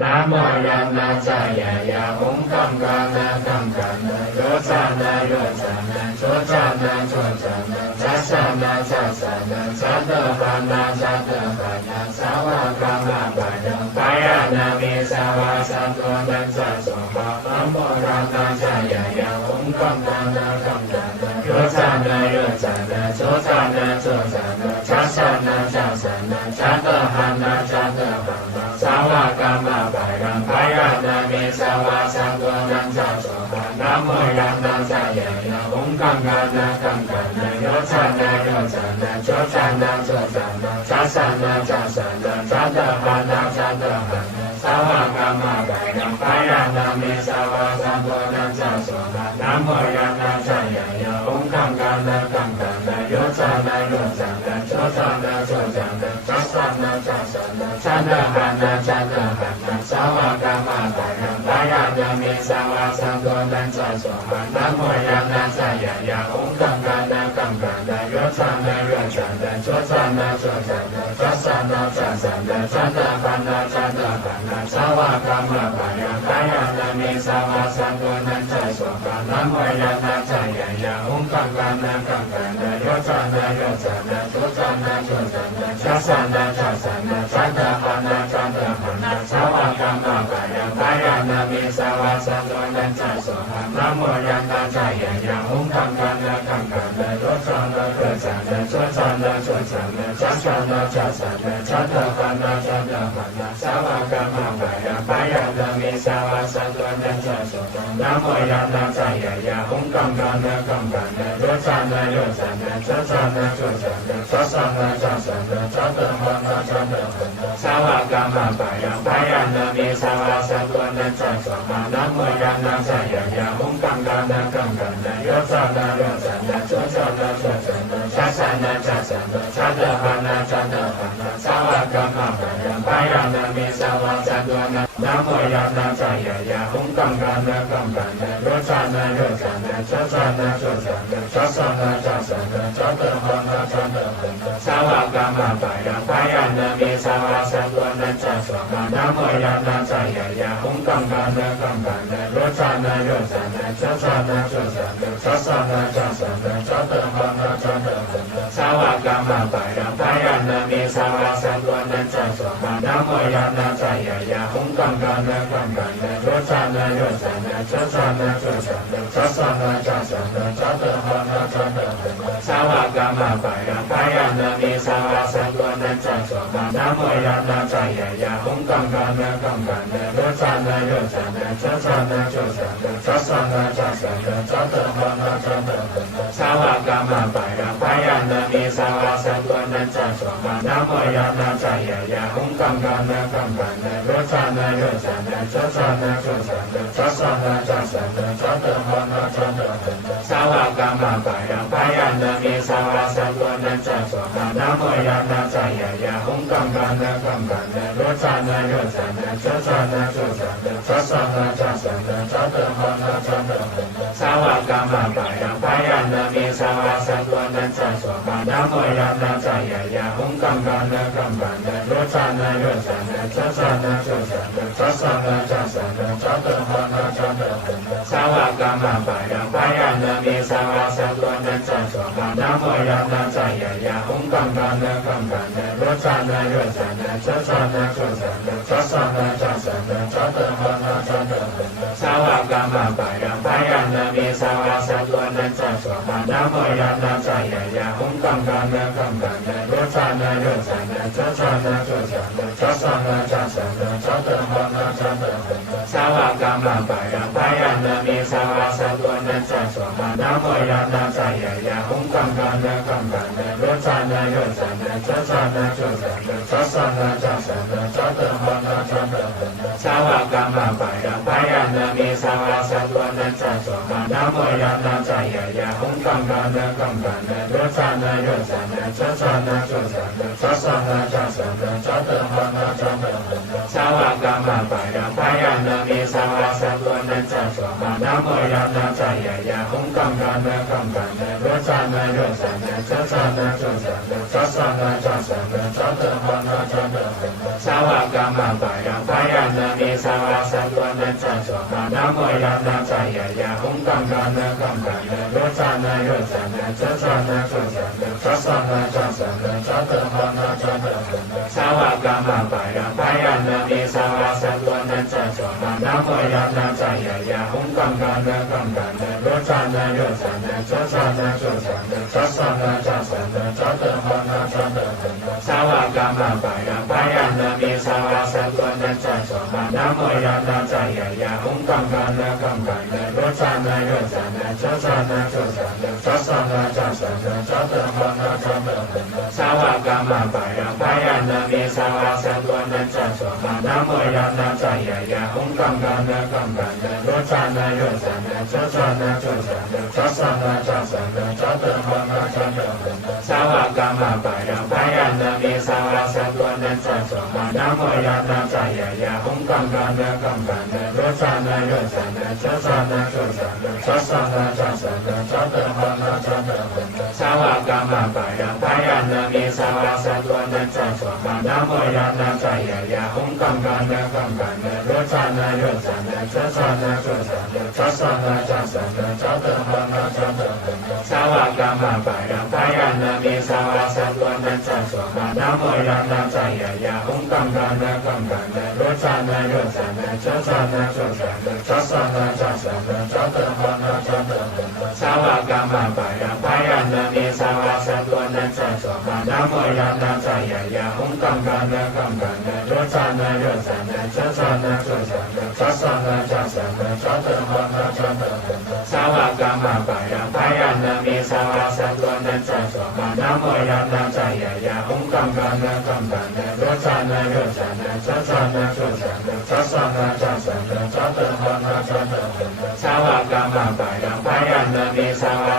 นะโมยันนาจายายาหุงกังกานากังกานาโยจานาโยจานาโชจานาโชจานาจัสสานาจัสสานาจัตตะปานาจัตตะปานาสาวกามาปานังปายานามิสาวาสันโตนันจัสสภะนะโมยันนาจายายาหุงกังกานากังกานาโยจานาโยจานาโชจานาโชจานาจัสสานาจัสสานาจัตตะปานาจัตตะปานาสาวกามาปานังปายานามิสาวาสันโตนันจัสสภะนะโมยันนาจายายาหุงกังกานากังกานาโยจานาโยจานาโชจานาโชจานาจัสสานาจัสสานาจัตตะปานาจัตตะปานาสาวกามาปานังปายานามิสาวาสันโตนันจัสสภะนะโมยันนาจายายาหุงกังกานากังกานาโยจานาโยจานาโชจานาโชจานาจัสสานาจัสสานาจัตตะปานาจัตตะปานาสาวกามาปานังปายานามิสาวาสันโตนันจัสสภะนะโมยันนาจายายาหุงกังกานากังกานาโยจานาโยจานาโชจานาโชจานาจัสสานาจัสสานาจัตตะปานาจัตตะปานาสาวกามาปานังปายานามิสาวาสันโตนันจัสสภะนะโมยันนาจายายาหุงกังกานากังกานาโยจานาโยจานาโชจานาโชจานาจัสสานาจัสสานาจัตตะปานาจัตตะปานาสาวกามาปานังปายานามิสาวาสันโตนันจัสสภะนะโมยันนาจายายาหุงกังกานากังกานาโยจานาโยจานาโชจานาโชจานาจัสสานาจัสสานาจัตตะปานาจัตตะปานาสาวกามาปานังปายานามิสาวาสันโตนันจัสสภะนะโมยันนาจายายาหุงกังกานากังกานาโยจานาโยจานาโชจานาโชจานาจัสสานาจัสสานาจัตตะปานาจัตตะปานาสาวกามาปานังปายานามิสาวาสันโตนันจัสสภะนะโมยันนาจายายาหุงกังกานากังกานาโยจานาโยจานาโชจานาโชจานาจัสสานาจัสสานาจัตตะปานาจัตตะปานาสาวกามาปานังปายานามิสาวาสันโตนันนะโมยันนาจายายาหุงกังกานากังกานาโยจานาโยจานาโชจานาโชจานาจัสสานาจัสสานาจัตตะปานาจัตตะปานาสาวกามาปานังปายานามิสาวาสันโตนันจัสสภะนะโมยันนาจายายาหุงกังกานากังกานาโยจานาโยจานาโชจานาโชจานาจัสสานาจัสสานาจัตตะปานาจัตตะปานาสาวกามาปานังปายานามิสาวาสันโตนันจัสสภะนะโมยันนาจายายาหุงกังกานากังกานาโยจานาโยจานาโชจานาโชจานาจัสสานาจัสสานาจัตตะปานาจัตตะปานาสาวกามาปานังปายานามิสาวาสันโตนันจัสสภะนะโมยันนาจายายาหุงกังกานากังกานาโยจานาโยจานาโชจานาโชจานาจัสสานาจัสสานาจัตตะปานาจัตตะปานาสาวกามาปานังปายานามิสาวาสันโตนันจัสสภะนะโมยันนาจายายาหุงกังกานากังกานาโยจานาโยจานาโชจานาโชจานาจัสสานาจัสสานาจัตตะปานาจัตตะปานาสาวกามาปานังปายานามิสาวาสันโตนันจัสสภะนะโมยันนาจายายาหุงกังกานากังกานาโยจานาโยจานาโชจานาโชจานาจัสสานาจัสสานาจัตตะปานาจัตตะปานาสาวกามาปานังปายานามิสาวาสันโตนันจัสสภะนะโมยันนาจายายาหุงกังกานากังกานาโยจานาโยจานาโชจานาโชจานาจัสสานาจัสสานาจัตตะปานาจัตตะปานาสาวกามาปานังปายานามิสาวาสันโตนันจัสสภะนะโมยันนาจายายาหุงกังกานากังกานาโยจานาโยจานาโชจานาโชจานาจัสสานาจัสสานาจัตตะปานาจัตตะปานาสาวกามาปานังปายานามิสาวาสันโตนันจัสสภะนะโมยันนาจายายาหุงกังกานากังกานาโยจานาโยจานาโชจานาโชจานาจัสสานาจัสสานาจัตตะปานาจัตตะปานาสาวกามาปานังปายานามิสาวาสันโตนันจัสสภะนะโมยันนาจายายาหุงกังกานากังกานาโยจานาโยจานาโชจานาโชจานาจัสสานาจัสสานาจัตตะปานาจัตตะปานาสาวกามาปานังปายานามิสาวาสันโตนันจัสสภะนะโมยันนาจายายาหุงกังกานากังกานาโยจานาโยจานาโชจานาโชจานาจัสสานาจัสสานาจัตตะปานาจัตตะปานาสาวกามาปานังปายานามิสาวาสันโตนันจัสสภะนะโมยันนาจายายาหุงกังกานากังกานาโยจานาโยจานาโชจานาโชจานาจัสสานาจัสสานาจัตตะปานาจัตตะปานาสา วกามาปะยังพยานามิสาวาสัตวนัจจสวะนะโมยานาจายายาหุงกังกานะกังกานะโรจานะโรจานะจัจานะจัจานะจัสสะนะจัสสะนะจัตตะหะนะจัตตะหะนะสาวกามาปะยังพยานามิสาวาสัตวนัจจสวะนะโมยานาจายายาหุงกังกานะกังกานะโรจานะโรจานะจัจานะจัจานะจัสสะนะจัสสะนะจัตตะหะนะจัตตะหะนะสาวกามาปะยังพยานามิสาวาสัตวนัจจสวะนะโมยานาจายายาหุงกังกานะกังกานะโรจานะโรจานะจัจานะจัจานะจัสสะนะจัสสะนะจัตตะหะนะจัตตะหะนะสาวกามาปะยังพยานามิสาวาสัตวนัจจสวะนะโมยานาจายายาหุงกังกานะกังกานะโรจานะโรจานะจัจานะจัจานะจัสสะนะจัสสะนะจัตตะหะนะจัตตะหะนะสาวกามาปะยังพยานามิสาวาสัตวนัจจสวะนะโมยานาจายายาหุงกังกานะกังกานะโรจานะโรจานะจัจานะจัจานะจัสสะนะจัสสะนะจัตตะหะนะจัตตะหะนะสาวกามาปะยังพยานามิสาวาสัตวนัจจสวะนะโมยานาจายายาหุงกังกานะกังกานะโรจานะโรจานะจัจานะจัจานะจัสสะนะจัสสะนะจัตตะหะนะจัตตะหะนะสาวกามาปะยังพยานามิสาวาสัตวนัจจสวะนะโมยานาจายายาหุงกังกานะกังกานะโรจานะโรจานะจัจานะจัจานะจัสสะนะจัสสะนะจัตตะหะนะจัตตะหะนะสาวกามาปะยังพยานามิสาวาสัตวนัจจสวะนะโมยานาจายายาหุงกังกานะกังกานะโรจานะโรจานะจัจานะจัจานะจัสสะนะจัสสะนะจัตตะหะนะจัตตะหะนะสาวกามาปะยังพยานามิสาวาสัตวนัจจสวะนะโมยานาจายายาหุงกังกานะกังกานะโรจานะโรจานะจัจานะจัจานะจัสสะนะจัสสะนะจัตตะหะนะจัตตะหะนะสาวกามาปะยังพยานามิสาวา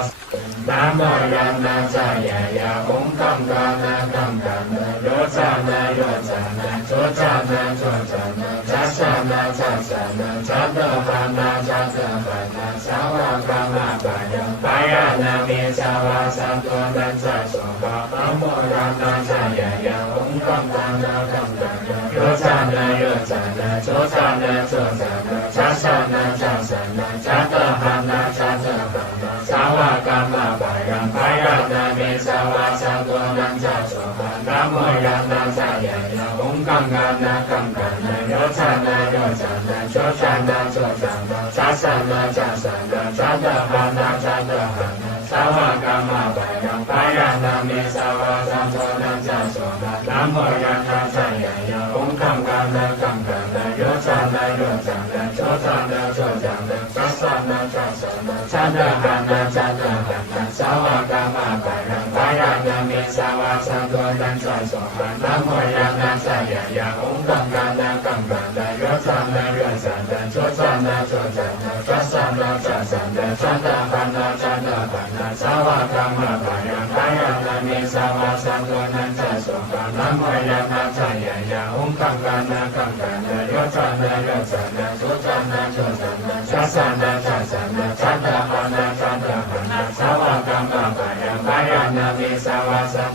นะโมยานาจายายาหุงกังกานะกังกานะโรจานะโรจานะโจจานะโจจานะจัสสะนะจัสสะนะจัตตะหะนะจัตตะหะนะสาวกามาปะยังพยานามิสาวาสัตวนัจจสวะนะโมยานาจายายาหุงกังกานะกังกานะโรจานะโรจานะโจจานะโจจานะจัสสะนะจัสสะนะจัตตะหะนะจัตตะหะนะสาวกามาปะยังพยานามิสาวาสัตวนัจจสวะนะโมยานาจายายาหุงกังกานะกังกานะโรจานะโรจานะโจจานะโจจานะจัสสะนะจัสสะนะจัตตะหะนะจัตตะหะนะสาวกามาปะยังพยานามิสาวาสัตวนัจจสวะนะโมยานาจายายาหุงกังกานะกังกานะโรจานะโรจานะโจจานะโจจานะจัสสะนะจัสสะนะจัตตะหะนะจัตตะหะนะสาวกามาปะยังพยานามิสาวาสัตวนัจจสวะนะโมยานาจายายาหุงกังกานะกังกานะโรจานะโรจานะโจจานะโจจานะจัสสะนะจัสสะนะจัตตะหะนะจัตตะหะนะสาวกามาปะยังพยานามิสาวาสัตวนัจจสวะนะโมยานาจายายาหุงกังกานะกังกานะโรจานะโรจานะโจจานะโจจานะจัสสะนะจัสสะนะจัตตะหะนะจัตตะหะนะสาวกามาปะยังพยานามิสาวาสัตวนัจจสวะนะโมยานาจายายาหุงกังกานะกังกานะโรจานะโรจานะโจจานะโจจานะจัสสะนะจัสสะนะจัตตะหะนะจัตตะหะนะสาวกามาปะยังพยานามิสาวาสั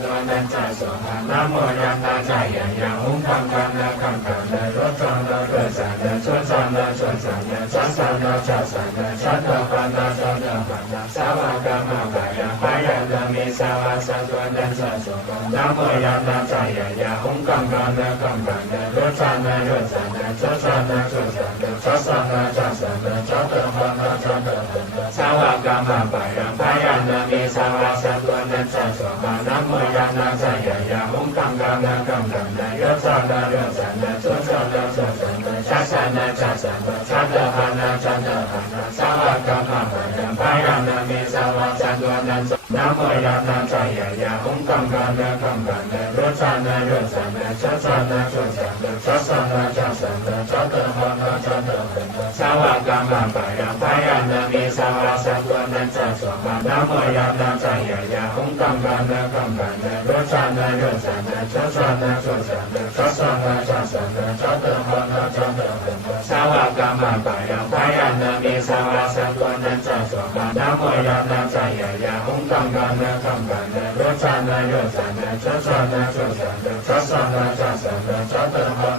ตวนัจจสวะนะโมยานาจายายาหุงกังกานะกังกานะโรจานะโรจานะโจจานะโจจานะจัสสะนะจัสสะนะจัตตะหะนะจัตตะหะนะสาวกามาปะยังพยานามิสาวาสัตวนัจจสวะนะโมยานาจายายาหุงกังกานะกังกานะโรจานะโรจานะโจจานะโจจานะจัสสะนะจัสสะนะจัตตะหะนะจัตตะหะนะสาวกามาปะยังพยานามิสาวาสัตวนัจจนะโมยานาจายายาหุงกังกานะกังกานะโรจานะโรจานะโจจานะโจจานะจัสสะนะจัสสะนะจัตตะหะนะจัตตะหะนะสาวกามาปะยังพยานามิสาวาสัตวนัจจสวะนะโมยานาจายายาหุงกังกานะกังกานะโรจานะโรจานะโจจานะโจจานะจัสสะนะจัสสะนะจัตตะหะนะจัตตะหะนะสาวกามาปะยังพยานามิสาวาสัตวนัจจสวะนะโมยานาจายายาหุงกังกานะกังกานะโรจานะโรจานะโจจานะโจจานะจัสสะนะจัสสะนะจัตตะหะ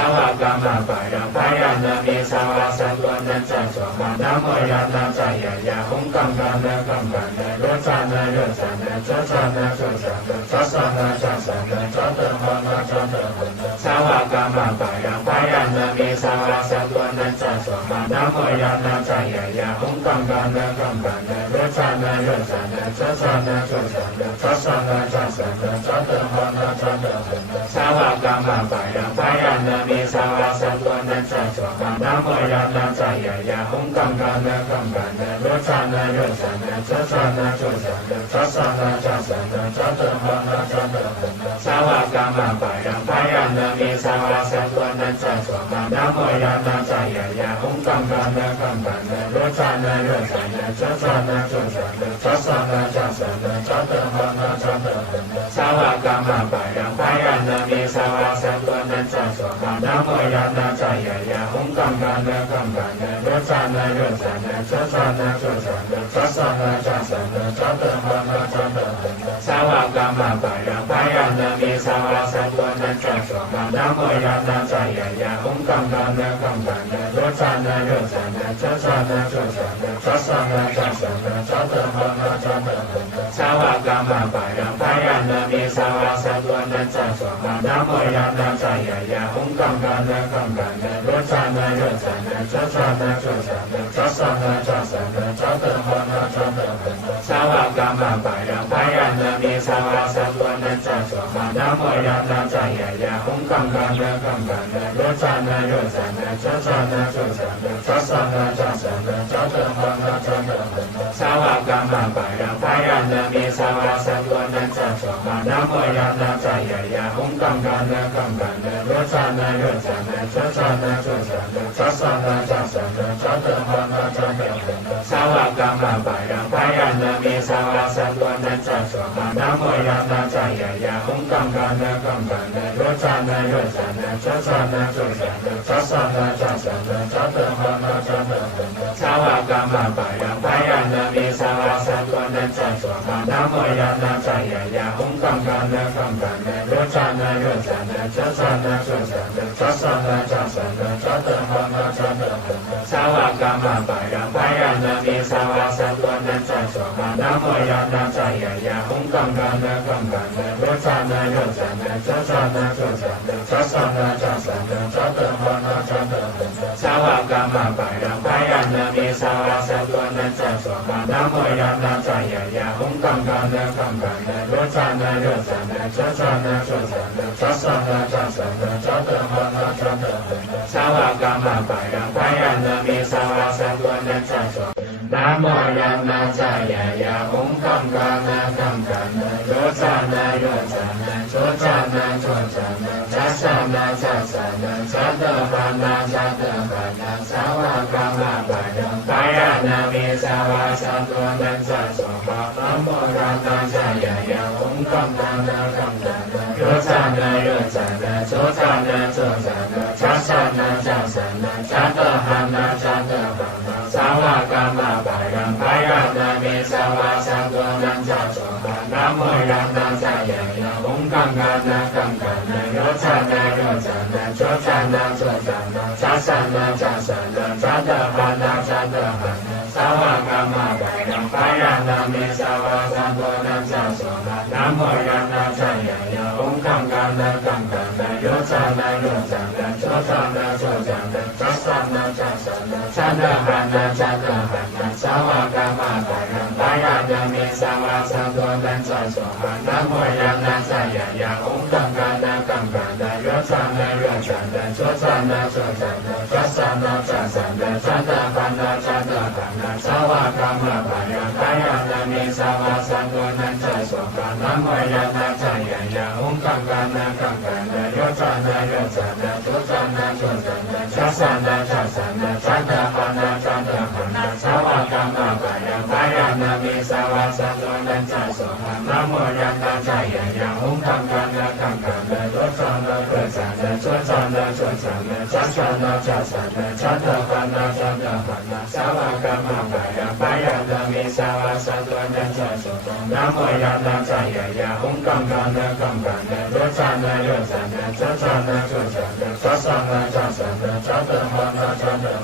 าวกามาปายังพายานามิสาวาสัตวันนันจันสวมานะโมยานาจายายาองกังกานะกังกานะโรจานะโรจานะโจจานะโจจานะจัสสานะจัสสานะจัตตะหะนะจัตตะหะนะสาวกามาปายังพายานามิสาวาสัตวันนันจันสวมานะโมยานาจายายาองกังกานะกังกานะโรจานะโรจานะโจจานะโจจานะจัสสานะจัสสานะจัตตะหะนะจัตตะหะนะสาวกามาปายังพายานามิสาวาสัตวันนันจันสวมานะโมยานาจายายาองกังกานะกังกานะโรจานะโรจานะโจจานะโจจานะจัสสานะจัสสานะจัตตะหะนะจัตตะหะนะสาวกามาปายังพายานามิสาวาสัตวันนันจันสวมานะโมยานาจายายาองกังกานะกังกานะโรจานะโรจานะโจจานะโจจานะจัสสานะจัสสานะจัตตะหะนะจัตตะหะนะสาวกามาปายังพายานามิสาวาสัตวันนันจันสวมานะโมยานาจายายาองกังกานะกังกานะโรจานะโรจานะโจจานะโจจานะจัสสานะจัสสานะจัตตะหะนะจัตตะหะนะสาวกามาปายังพายานามิสาวาสัตวันนันจันสวมานะโมยานาจายายาองกังกานะกังกานะโรจานะโรจานะโจจานะโจจานะจัสสานะจัสสานะจัตตะหะนะจัตตะหะนะสาวกามาปายังพายานามิสาวาสัตวันนันจันสวมานะโมยานาจายายาองกังกานะกังกานะโรจานะโรจานะโจจานะโจจานะจัสสานะจัสสานะจัตตะหะนะจัตตะหะนะสาวกามาปายังพายานามิสาวาสัตวันนันจันสวมานะโมยานาจายายาองกังกานะกังกานะโรจานะโรจานะโจจานะโจจานะจัสสานะจัสสานะจัตตะหะนะจัตตะหะนะสาวกามาปายังพายานามิสาวาสัตวันนันจันสวมานะโมยานาจายายาองกังกานะกังกานะโรจานะโรจานะโจจานะโจจานะจัสสานะจัสสานะจัตตะหะนะจัตตะหะนะสาวกามาปายังพายานามิสาวาสัตวันนันจันสวมานะโมยานาจายายาองกังกานะกังกานะโรจานะโรจานะโจจานะโจจานะจัสสานะจัสสานะจัตตะหะนะจัตตะหะนะสาวกามาปายังพายานามิสาวาสัตวันนันจันสวมานะโมยานาจายายาองกังกานะกังกานะโรจานะโรจานะโจจานะโจจานะจัสสานะจัสสานะจัตตะหะนะจัตตะหะนะสาวกามาปายังพายานามิสาวาสัตวันนันจันสวมานะโมยานาจายายาองกังกานะกังกานะโรจานะโรจานะโจจานะโจจานะจัสสานะจัสสานะจัตตะหะนะจัตตะหะนะสาวกามาปายังพายานามิสาวาสัตวันนันจันสวมานะโมยานาจายายาองกังกานะกังกานะโรจานะโรจานะโจจานะโจจานะจัสสานะจัสสานะจัตตะหะนะจัตตะหะนะสาวกามาปายังพายานามิสาวาสัตวันนันจันสวนะโมยานาจายายาองกังกานะกังกานะโรจานะโรจานะโจจานะโจจานะจัสสานะจัสสานะจัตตะหะนะจัตตะหะนะสาวกามาปายังพายานามิสาวาสัตวันนันจันสวมานะโมยานาจายายาองกังกานะกังกานะโรจานะโรจานะโจจานะโจจานะจัสสานะจัสสานะจัตตะหะนะจัตตะหะนะสาวกามาปายังพายานามิสาวาสัตวันนันจันสวมานะโมยานาจายายาองกังกานะกังกานะโรจานะโรจานะโจจานะโจจานะจัสสานะจัสสานะจัตตะหะนะจัตตะหะนะสาวกามาปายังพายานามิสาวาสัตวันนันจันสวมานะโมยานาจายายาองกังกานะกังกานะโรจานะโรจานะโจจานะโจจานะจัสสานะจัสสานะจัตตะหะนะจัตตะหะนะสาวกามาปายังพายานามิสาวาสัตวันนันจันสวมานะโมยานาจายายาองกังกานะกังกานะโรจานะโรจานะโจจานะโจจานะจัสสานะจัสสานะจัตตะหะนะจัตตะหะนะสาวกามาปายังพายานามิสาวาสัตวันนันจันสวมานะโมยานาจายายาองกังกานะกังกานะโรจานะโรจานะโจจานะโจจานะจัสสานะจัสสานะจัตตะหะนะจัตตะหะนะสาวกามาปายังพายานามิสาวาสัตวันนันจันสวมานะโมยานาจายายาองกังกานะกังกานะโรจานะโรจานะโจจานะโจจานะจัสสานะจัสสานะจัตตะหะนะจัตตะหะนะสาวกามาปายังพายานามิสาวาสัตวันนันจันสวมานะโมยานาจายายาองกังกานะกังกานะโรจานะโรจานะโจจานะโจจานะจัสสา na cha sa na cha ta ma na cha ta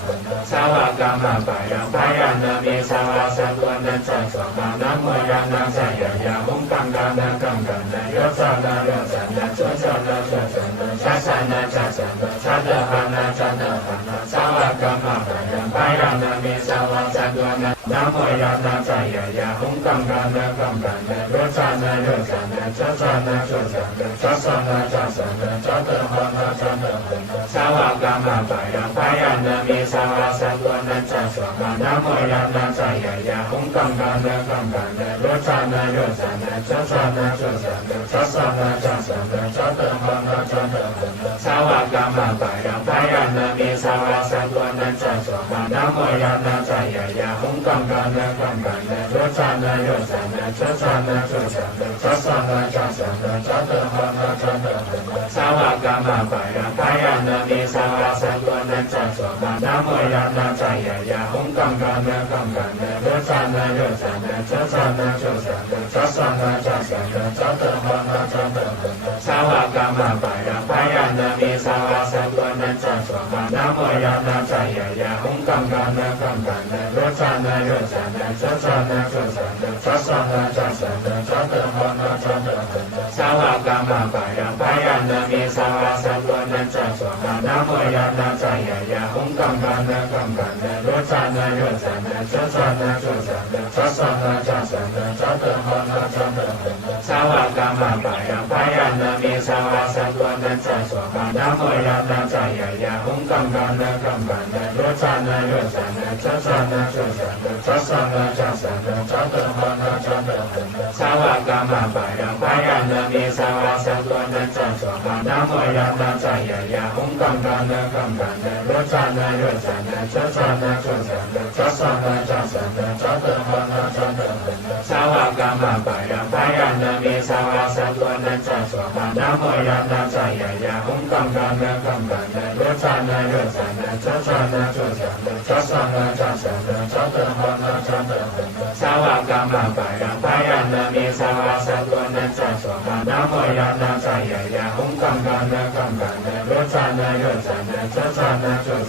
sa wa ka ma pa ya pa ya na mi sa wa sa wa na cha sa ma na mo ya na sa ya ya hum kam ka na kam ka na yo sa na cho sa na cha sa na cha sa na cha ta ha na cha ta ha na sa wa ka ma pa ya na mi sa wa sa wa na mo ya na sa ya ya hum kam ka na yo sa na cho sa na cha sa na cha ta ha na cha ta sa wa ka ma pa ya na mi sa wa sa wa na cha sa ma na mo ya na sa ya ya hum kam ka na yo sa na cho sa na cha sa na cha ta ha na cha ta sa wa ka ma pa ya na mi sa wa sa wa na cha sa ma na mo ya na sa ya ya hum kam ka na yo sa na cho sa na cha sa na cha ta ha na cha ta sa wa ka ma pa ya na mi sa wa sa wa na cha sa ma na mo ya na sa ya ya hum kam ka na yo sa na cho sa na cha sa na cha ta ha na cha ta sa wa ka ma pa ya na mi sa wa sa wa na cha sa ma na mo ya na sa ya ya hum kam ka na yo sa na cho sa na cha sa na cha ta ha na cha ta sa wa ka ma pa ya na mi sa wa sa wa na cha sa ma na mo ya na sa ya ya hum kam ka na yo sa na cho sa na cha sa na cha ta ha na cha ta sa wa ka ma pa ya na mi sa wa sa wa na cha sa ma na mo ya na sa ya ya hum kam ka na yo sa na cho sa na cha sa na cha ta ha na cha ta sa wa ka ma pa ya na mi sa wa sa wa na cha sa ma na mo ya na sa ya ya hum kam ka na yo sa na cho sa na cha sa na cha ta ha na cha ta sa wa ka ma pa ya na mi sa wa sa wa na cha sa ma na mo ya na sa ya ya hum kam ka na yo sa na cho sa na cha sa na cha ta ha na cha ta sa wa ka ma pa ya na mi sa wa sa wa na cha sa ma na mo ya na sa ya ya hum kam ka na yo sa na cho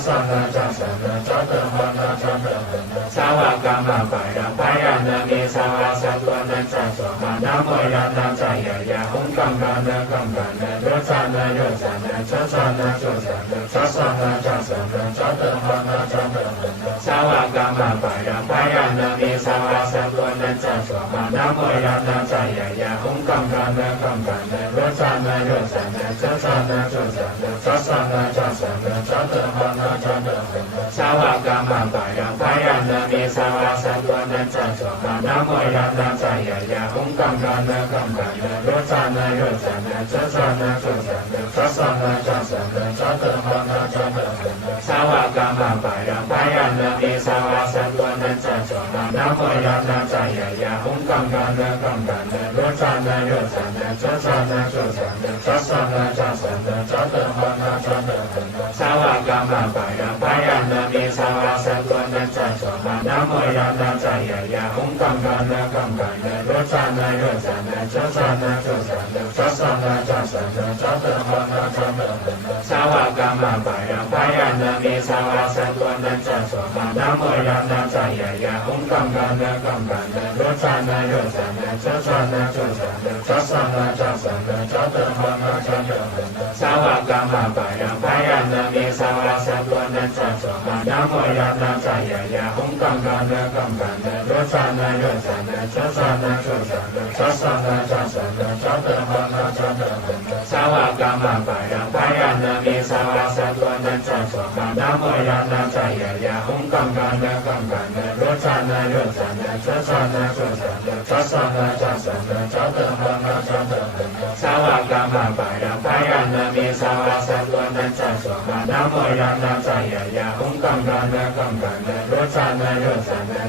sa na cha sa na cha ta ha na cha ta sa wa ka ma pa ya na mi sa wa sa wa na cha sa ma na mo ya na sa ya ya hum kam ka na yo sa na cho sa na cha sa na cha ta ha na cha ta sa wa ka ma pa ya na mi sa wa sa wa na cha sa ma na mo ya na sa ya ya hum kam ka na yo sa na cho sa na cha sa na cha ta ha na cha ta sa wa ka ma pa ya na mi sa wa sa wa na cha sa ma na mo ya na sa ya ya hum kam ka na yo sa na cho sa na cha sa na cha ta ha na cha ta sa wa ka ma pa ya na mi sa wa sa wa na cha sa ma na mo ya na sa ya ya hum kam ka na yo sa na cho sa na cha sa na cha ta ha na cha ta sa wa ka ma pa ya na mi sa wa sa wa na cha sa ma na mo ya na sa ya ya hum kam ka na yo sa na cho sa na cha sa na cha ta ha na cha ta sa wa ka ma pa ya na mi sa wa sa wa na cha sa ma na mo ya na sa ya ya hum kam ka na yo sa na cho sa na cha sa na cha ta ha na cha ta sa wa ka ma pa ya na mi sa wa sa wa na cha sa ma na mo ya na sa ya ya hum kam ka na yo sa na cho sa na cha sa na cha ta ha na cha ta sa wa ka ma pa ya na mi sa wa sa wa na cha sa ma na mo ya na sa ya ya hum kam ka na yo sa na cho sa na cha sa na cha ta ha na cha ta sa wa ka ma pa ya na mi sa wa sa wa na cha sa ma na mo ya na sa ya ya hum kam ka na yo sa na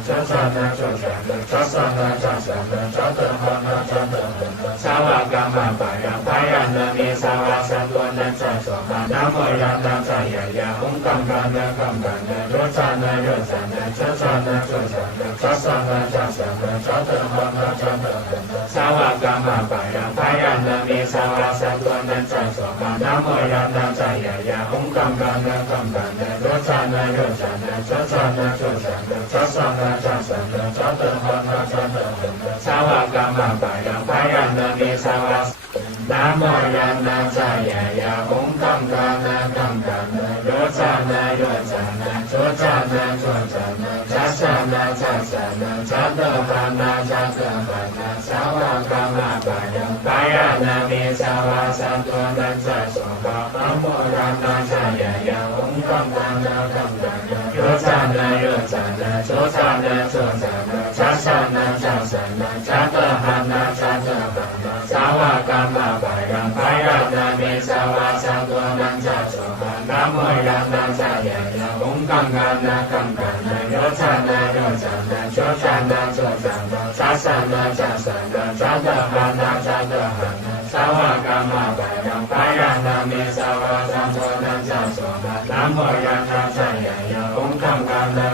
cho sa na cha sa na cha ta ha na cha ta sa wa ka ma pa ya na mi sa wa sa wa na cha sa ma na mo ya na sa ya ya hum kam ka na yo sa na cho sa na cha sa na cha ta ha na cha ta sa wa ka ma pa ya na mi sa wa sa wa na cha sa ma na mo ya na sa ya hum kam kana kam kana rochana rochana chachana chachana chasana chasana chatahana chatahana sawakama payam payana mi sawas Namo yana jaya hum kam kana rochana rochana chachana chachana chasana chasana chatahana chatahana sawakama payam payana mi sawasantwana chasana Namo yana jaya hum kam kana rochana rochana chachana chachana chasana chasana chatahana chatahana sawakama payam payana mi sawasantwana chasana Namo yana jaya hum kam kana rochana rochana chachana chachana chasana chasana chatahana chatahana sawakama payam payana mi sawasantwana chasana Namo yana jaya hum kam kana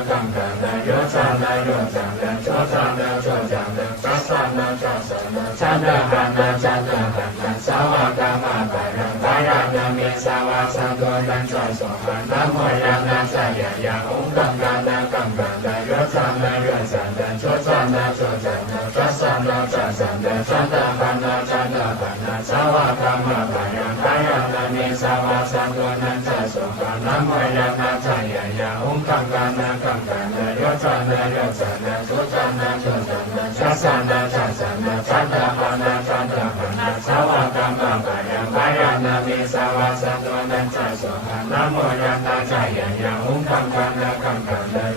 rochana rochana chachana chachana chasana chasana chatahana chatahana sawakama payam payana mi sawasantwana chasana Namo yana jaya hum kam kana rochana rochana chachana chachana chasana chasana chatahana chatahana sawakama payam payana mi sawasantwana chasana Namo yana jaya hum kam kana rochana rochana chachana chachana chasana chasana chatahana chatahana sawakama payam payana mi sawasantwana chasana Namo yana jaya hum kam kana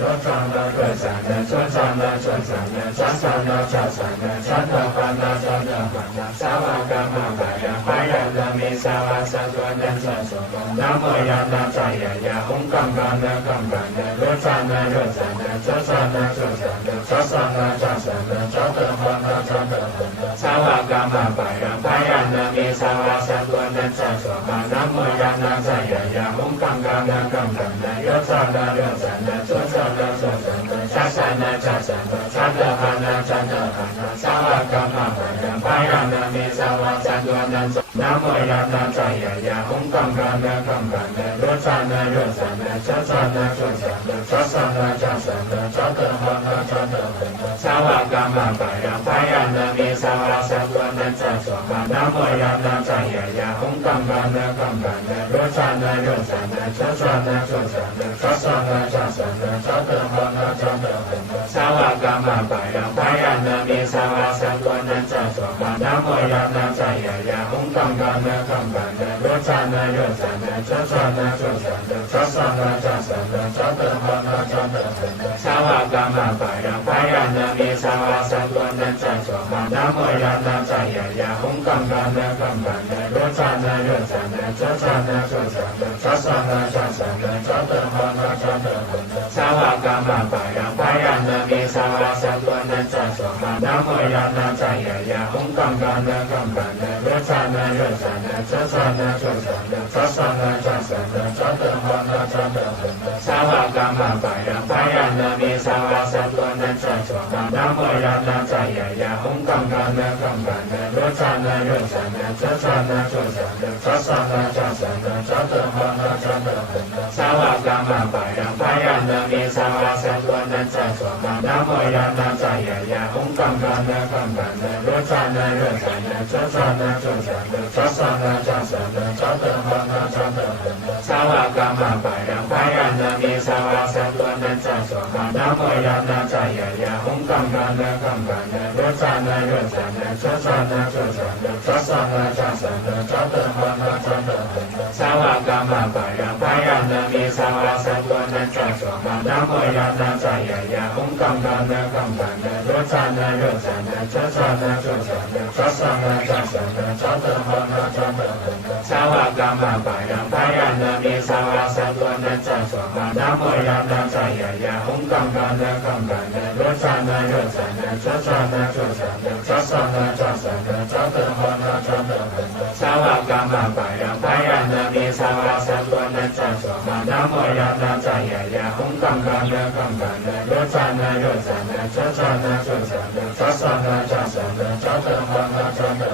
rochana rochana chachana chachana chasana chasana chatahana chatahana sawakama payam payana mi sawasantwana chasana Namo yana jaya hum kam kana rochana rochana chachana chachana chasana chasana chatahana chatahana sawakama payam payana mi sawasantwana chasana Namo yana jaya hum kam kana rochana rochana chachana chachana chasana chasana chatahana chatahana sawakama payam payana mi sawasantwana Namo yana jaya hum kam kana rochana rochana chachana chachana chasana chasana chatahana chatahana sawakama payam payana mi sawasantwana chasana Namo yana jaya hum kam kana rochana rochana chachana chachana chasana chasana chatahana chatahana sawakama payam payana mi sawasantwana chasana Namo yana jaya hum kam kana rochana rochana chachana chachana chasana chasana chatahana chatahana sawakama payam payana mi sawasantwana chasana Namo yana jaya hum kam kana rochana rochana chachana chachana chasana chasana chatahana chatahana sawakama payam payana mi sawasantwana chasana Namo yana jaya hum kam kana rochana rochana chachana chachana chasana chasana chatahana chatahana sawakama payam payana mi sawasantwana chasana Namo yana jaya hum kam kana rochana rochana chachana chachana chasana chasana chatahana chatahana sawakama payam payana mi sawasantwana chasana Namo yana jaya hum kam kana rochana rochana chachana chachana chasana chasana chatahana chatahana sawakama payam payana mi sawasantwana chasana Namo yana jaya hum kam kana rochana rochana chachana chachana chasana chasana chatahana chatahana sawakama payam payana mi sawasantwana chasana Namo yana jaya hum kam kana rochana rochana chachana chachana chasana chasana chatahana chatahana sawakama payam payana mi sawasantwana chasana Namo yana jaya hum kam kana rochana rochana chachana chachana chasana chasana chatahana chatahana sawakama payam payana mi sawasantwana chasana Namo yana jaya hum kam kana rochana rochana chachana chachana chasana chasana chatahana chatahana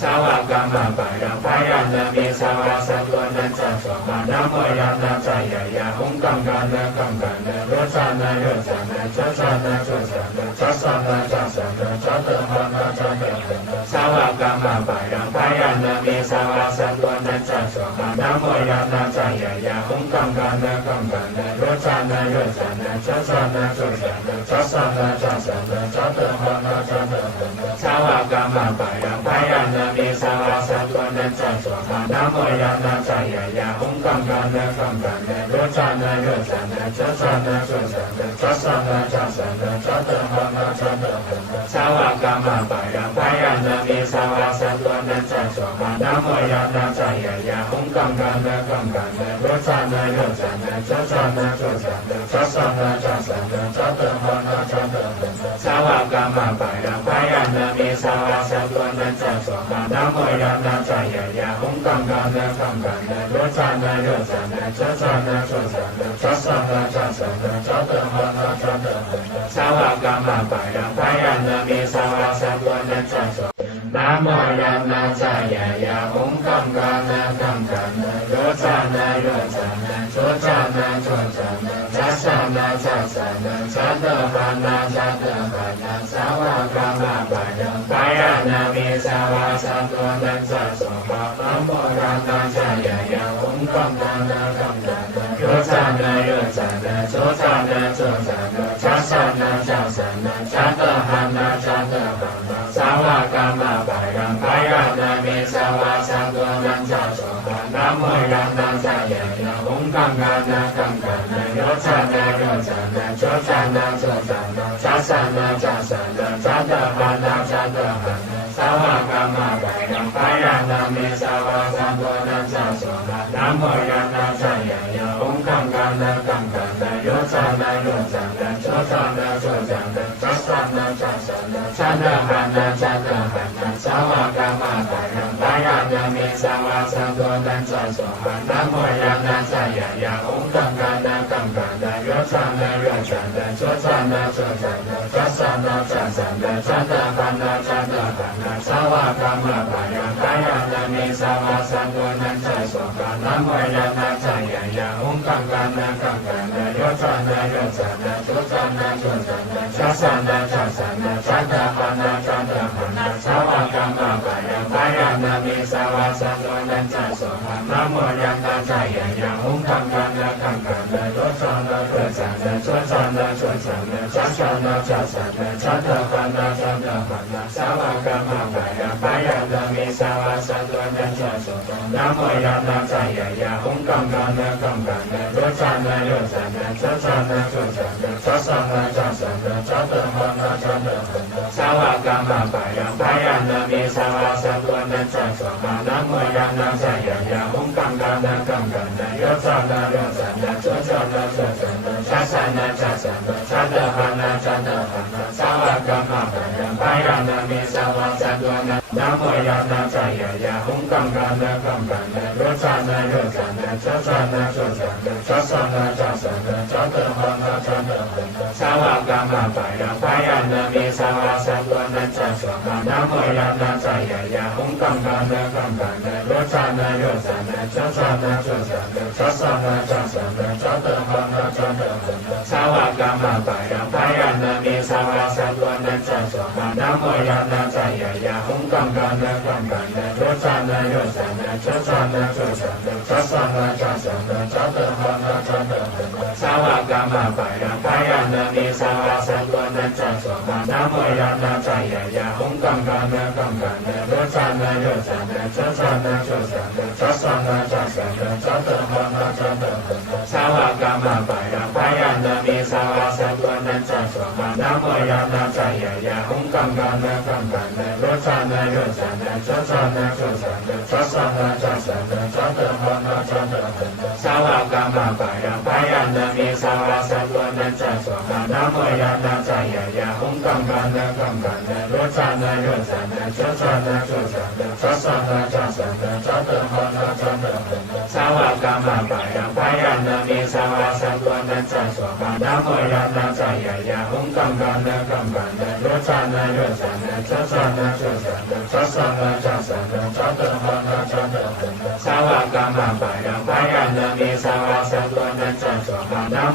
sawakama payam payana mi sawasantwana chasana Namo ยานาจายายาองกังกานะกังกานะโรจานะโรจานะโชจานะโชจานะจัสสานะจัสสานะจัตตหานะจัตตหานะสาวกามาปายังพายานามิสาวาสัตวนัจจสวะนะโมยานาจายายาองกังกานะกังกานะโรจานะโรจานะโชจานะโชจานะจัสสานะจัสสานะจัตตหานะจัตตหานะสาวกามาปายังพายานามิสาวาสัตวนัจจสวะนะโมยานาจายายาองกังกานะกังกานะโรจานะโรจานะโชจานะโชจานะจัสสานะจัสสานะจัตตหานะจัตตหานะสาวกามาปายังพายานามิสาวาสัตวนัจจสวะนะโมยานาจายายาองกังกานะกังกานะโรจานะโรจานะโชจานะโชจานะจัสสานะจัสสานะจัตตหานะจัตตหานะสาวกามาปายังพายานามิสาวาสัตวนัจจสวะนะโมยานาจายายาองกังกานะกังกานะโรจานะโรจานะโชจานะโชจานะจัสสานะจัสสานะจัตตหานะจัตตหานะสาวกามาปายังพายานามิสาวาสัตวนัจจสวะนะโมยานาจายายาองกังกานะกังกานะโรจานะโรจานะโชจานะโชจานะจัสสานะจัสสานะจัตตหานะจัตตหานะสาวกามาปายังพายานามิสาวาสัตวนัจจสวะนะโมยานาจายายาองกังกานะกังกานะโรจานะโรจานะโชจานะโชจานะจัสสานะจัสสานะจัตตหานะจัตตหานะสาวกามาปายังพายานามิสาวาสัตวนัจจสวะนะโมยานาจายายาองกังกานะกังกานะโรจานะโรจานะโชจานะโชจานะจัสสานะจัสสานะจัตตหานะจัตตหานะสาวกามาปายังพายานามิสาวาสัตวนัจจสวะนะโมยานาจายายาองกังกานะกังกานะโรจานะโรจานะโชจานะโชจานะจัสสานะจัสสานะจัตตหานะจัตตหานะสาวกามาปายังพายานามิสาวาสัตวนัจจสวะนะโมยานาจายายาองกังกานะกังกานะโรจานะโรจานะโชจานะโชจานะจัสสานะจัสสานะจัตตหานะจัตตหานะสาวกามาปายังพายานามิสาวาสัตวนัจจสวะนะโมยานาจายายาองกังกานะกังกานะโรจานะโรจานะโชจานะโชจานะจัสสานะจัสสานะจัตตหานะจัตตหานะสาวกามาปายังพายานามิสาวาสัตวนัจจสวะนะโมยานาจายายาองกังกานะกังกานะโรจานะโรจานะโชจานะโชจานะจัสสานะจัสสานะจัตตหานะจัตตหานะสาวกามาปายังพายานามิสาวาสัตวนัจจสวะนะโมยานาจายายาองกังกานะกังกานะโรจานะโรจานะโชจานะโชจานะจัสสานะจัสสานะจัตตหานะจัตตหานะสาวกามาปายังพายานามิสาวาสัตวนัจจสวะนะโมยานาจายายาองกังกานะกังกานะโรจานะโรจานะโชจานะโชจานะจัสสานะจัสสานะจัตตหานะจัตตหานะสาวกามาปายังพายานามิสาวาสัตวนัจนะโมยานาจายายาองกังกานะกังกานะโรจานะโรจานะโชจานะโชจานะจัสสานะจัสสานะจัตตหานะจัตตหานะสาวกามาปายังพายานามิสาวาสัตวนัจจสวะนะโมยานาจายายาองกังกานะกังกานะโรจานะโรจานะโชจานะโชจานะจัสสานะจัสสานะจัตตหานะจัตตหานะสาวกามาปายังพายานามิสาวาสัตวนัจจสวะนะโมยานาจายายาองกังกานะกังกานะโรจานะโรจานะโชจานะโชจานะจัสสานะจัสสานะจัตตหานะจัตตหานะสาวกามาปายังพายานามิสาวาสัตวนัจจสวะนะโมยานาจายายาองกังกานะกังกานะโรจานะโรจานะโชจานะโชจานะจัสสานะจัสสานะจัตตหานะจัตตหานะสาวกามาปายังพายานามิสาวาสัตวนัจจสวะนะโมยานาจายายาองกังกานะกังกานะโรจานะโรจานะโชจานะโชจานะจัสสานะจัสสานะจัตตหานะจัตตหานะสาวกามาปายังพายานามิสาวาสัตวนัจจสวะนะโมยานาจายายาองกังกานะกังกานะโรจานะโรจานะโชจานะโชจานะจัสสานะจัสสานะจัตตหานะจัตตหานะสาวกามาปายังพายานามิสาวาสัตวนัจจสวะนะโมยานาจายายาองกังกานะกังกานะโรจานะโรจานะโชจานะโชจานะจัสสานะจัสสานะจัตตหานะจัตตหานะสาวกามาปายังพายานามิสาว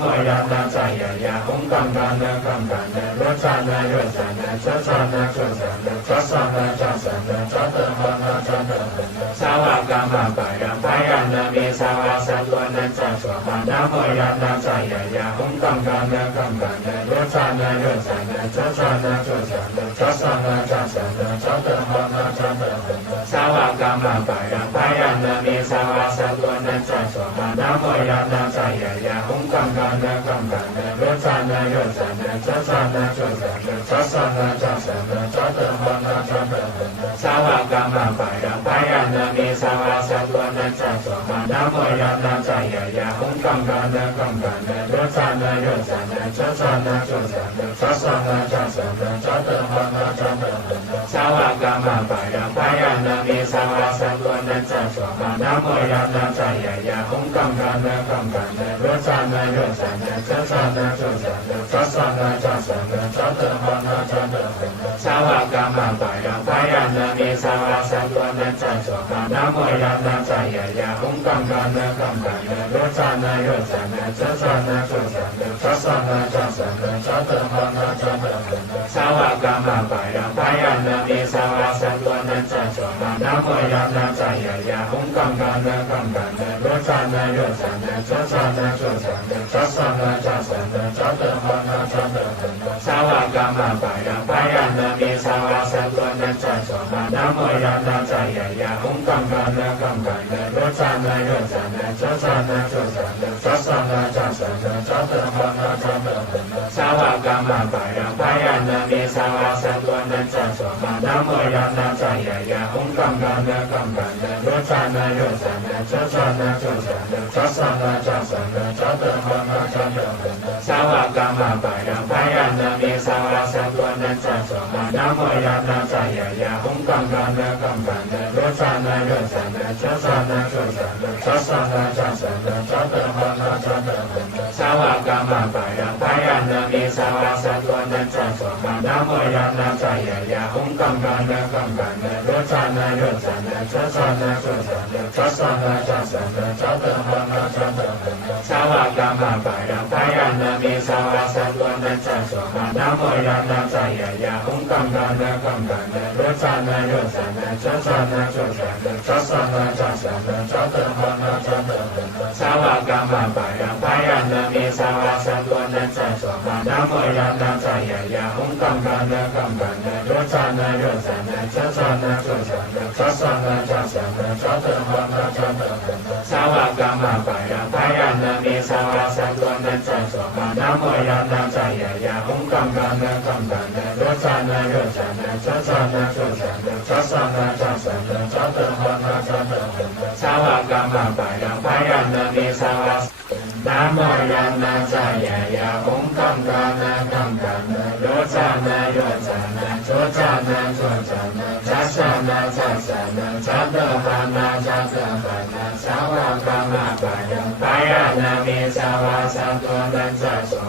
โมยันนาจายายาองค์กังกันนะกังกันนะรัชานะรัชานะชัชานะชัชานะชัสานะชัสานะชัตตะหะนะชัตตะหะนะสาวกามะปะยังพยันนะเมสาวาสัตวนันจัสสะนะนะโมยันนาจายายาองค์กังกันนะกังกันนะรัชานะรัชานะชัชานะชัชานะชัสานะชัสานะชัตตะหะนะชัตตะหะนะสาวกามะปะยังพยันนะเมสาวาสัตวนันจัสสะนะนะโมยันนาจายายาองค์กังกันนะกังกันนะรัชานะรัชานะชัชานะชัชานะชัสานะชัสานะชัตตะหะนะชัตตะหะนะสาวกามะปะยังพยันนะเมสาวาสัตวนันจัสสะนะนะโมยันนาจายายาองค์กังกันนะกังกันนะรัชานะรัชานะชัชานะชัชานะชัสานะชัสานะชัตตะหะนะชัตตะหะนะสาวกามะปะยังพยันนะเมสาวาสัตวนันจัสสะนะนะโมยันนาจายายาองค์กังกันนะกังกันนะรัชานะรัชานะชัชานะชัชานะชัสานะชัสานะชัตตะหะนะชัตตะหะนะสาวกามะปะยังพยันนะเมสาวาสัตวนันจัสสะนะนะโมยันนาจายายาองค์กังกันนะกังกันนะรัชานะรัชานะชัชานะชัชานะชัสานะชัสานะชัตตะหะนะชัตตะหะนะสาวกามะปะยังพยันนะเมสาวาสัตวนันจัสสะนะนะโมยันนาจายายาองค์กังกันนะกังกันนะรัชานะรัชานะชัชานะชัชานะชัสานะชัสานะชัตตะหะนะชัตตะหะนะสาวกามะปะยังพยันนะเมสาวาสัตวนันจัสสะนะนะโมยันนาจายายาองค์กังกันนะกังกันนะรัชานะรัชานะชัชานะชัชานะชัสานะชัสานะชัตตะหะนะชัตตะหะนะสาวกามะปะยังพยันนะเมสาวาสัตวนันจัสสะนะนะโมยันนาจายายาองค์กังกันนะกังกันนะรัชานะรัชานะชัชานะชัชานะชัสานะชัสานะชัตตะหะนะชัตตะหะนะสาวกามะปะยังพยันนะเมสาวาสัตวนันจัสสะนะนะโมยันนาจายายาองค์กังกันนะกังกันนะรัชานะรัชานะชัชานะชัชานะชัสานะชัสานะชัตตะหะนะชัตตะหะนะสาวกามะปะยังพยันนะเมสาวาสัตวนันจัสสะนะนะโมยันนาจายายาองค์กังกันนะกังกันนะรัชานะรัชานะชัชานะชัชานะชัสานะชัสานะชัตตะหะนะชัตตะหะนะสาวกามะปะยังพยันนะเมสาวาสัตวนันจัสสะนะนะโมยันนาจายายาองค์กังกันนะกังกันนะรัชานะรัชานะชัชานะชัชานะชัสานะชัสานะชัตตะหะนะชัตตะหะนะสาวกามะปะยังพยันนะเมสาวาสัตวนันจัสสะนะนะโมยันนาจายายาองค์กังกันนะกังกันนะรัชานะรัชานะชัชานะชัชานะชัสานะชัสานะชัตตะหะนะชัตตะหะนะสาวกามะปะยังพยันนะเมสาวาสัตวนันจัสสะนะนะโมยันนาจายายาองค์กังกันนะกังกันนะรัชานะรัชานะชัชานะชัชานะชัสานะชัสานะชัตตะหะนะชัตตะหะนะสาวกามะปะยังพยันนะเมสาวานะโมยันนาจายายาองค์กังกันนะกังกันนะรัชานะรัชานะชัชานะชัชานะชัสานะชัสานะชัตตะหะนะชัตตะหะนะสาวกามะปะยังพยันนะเมสาวาสัตวนันจัสสะ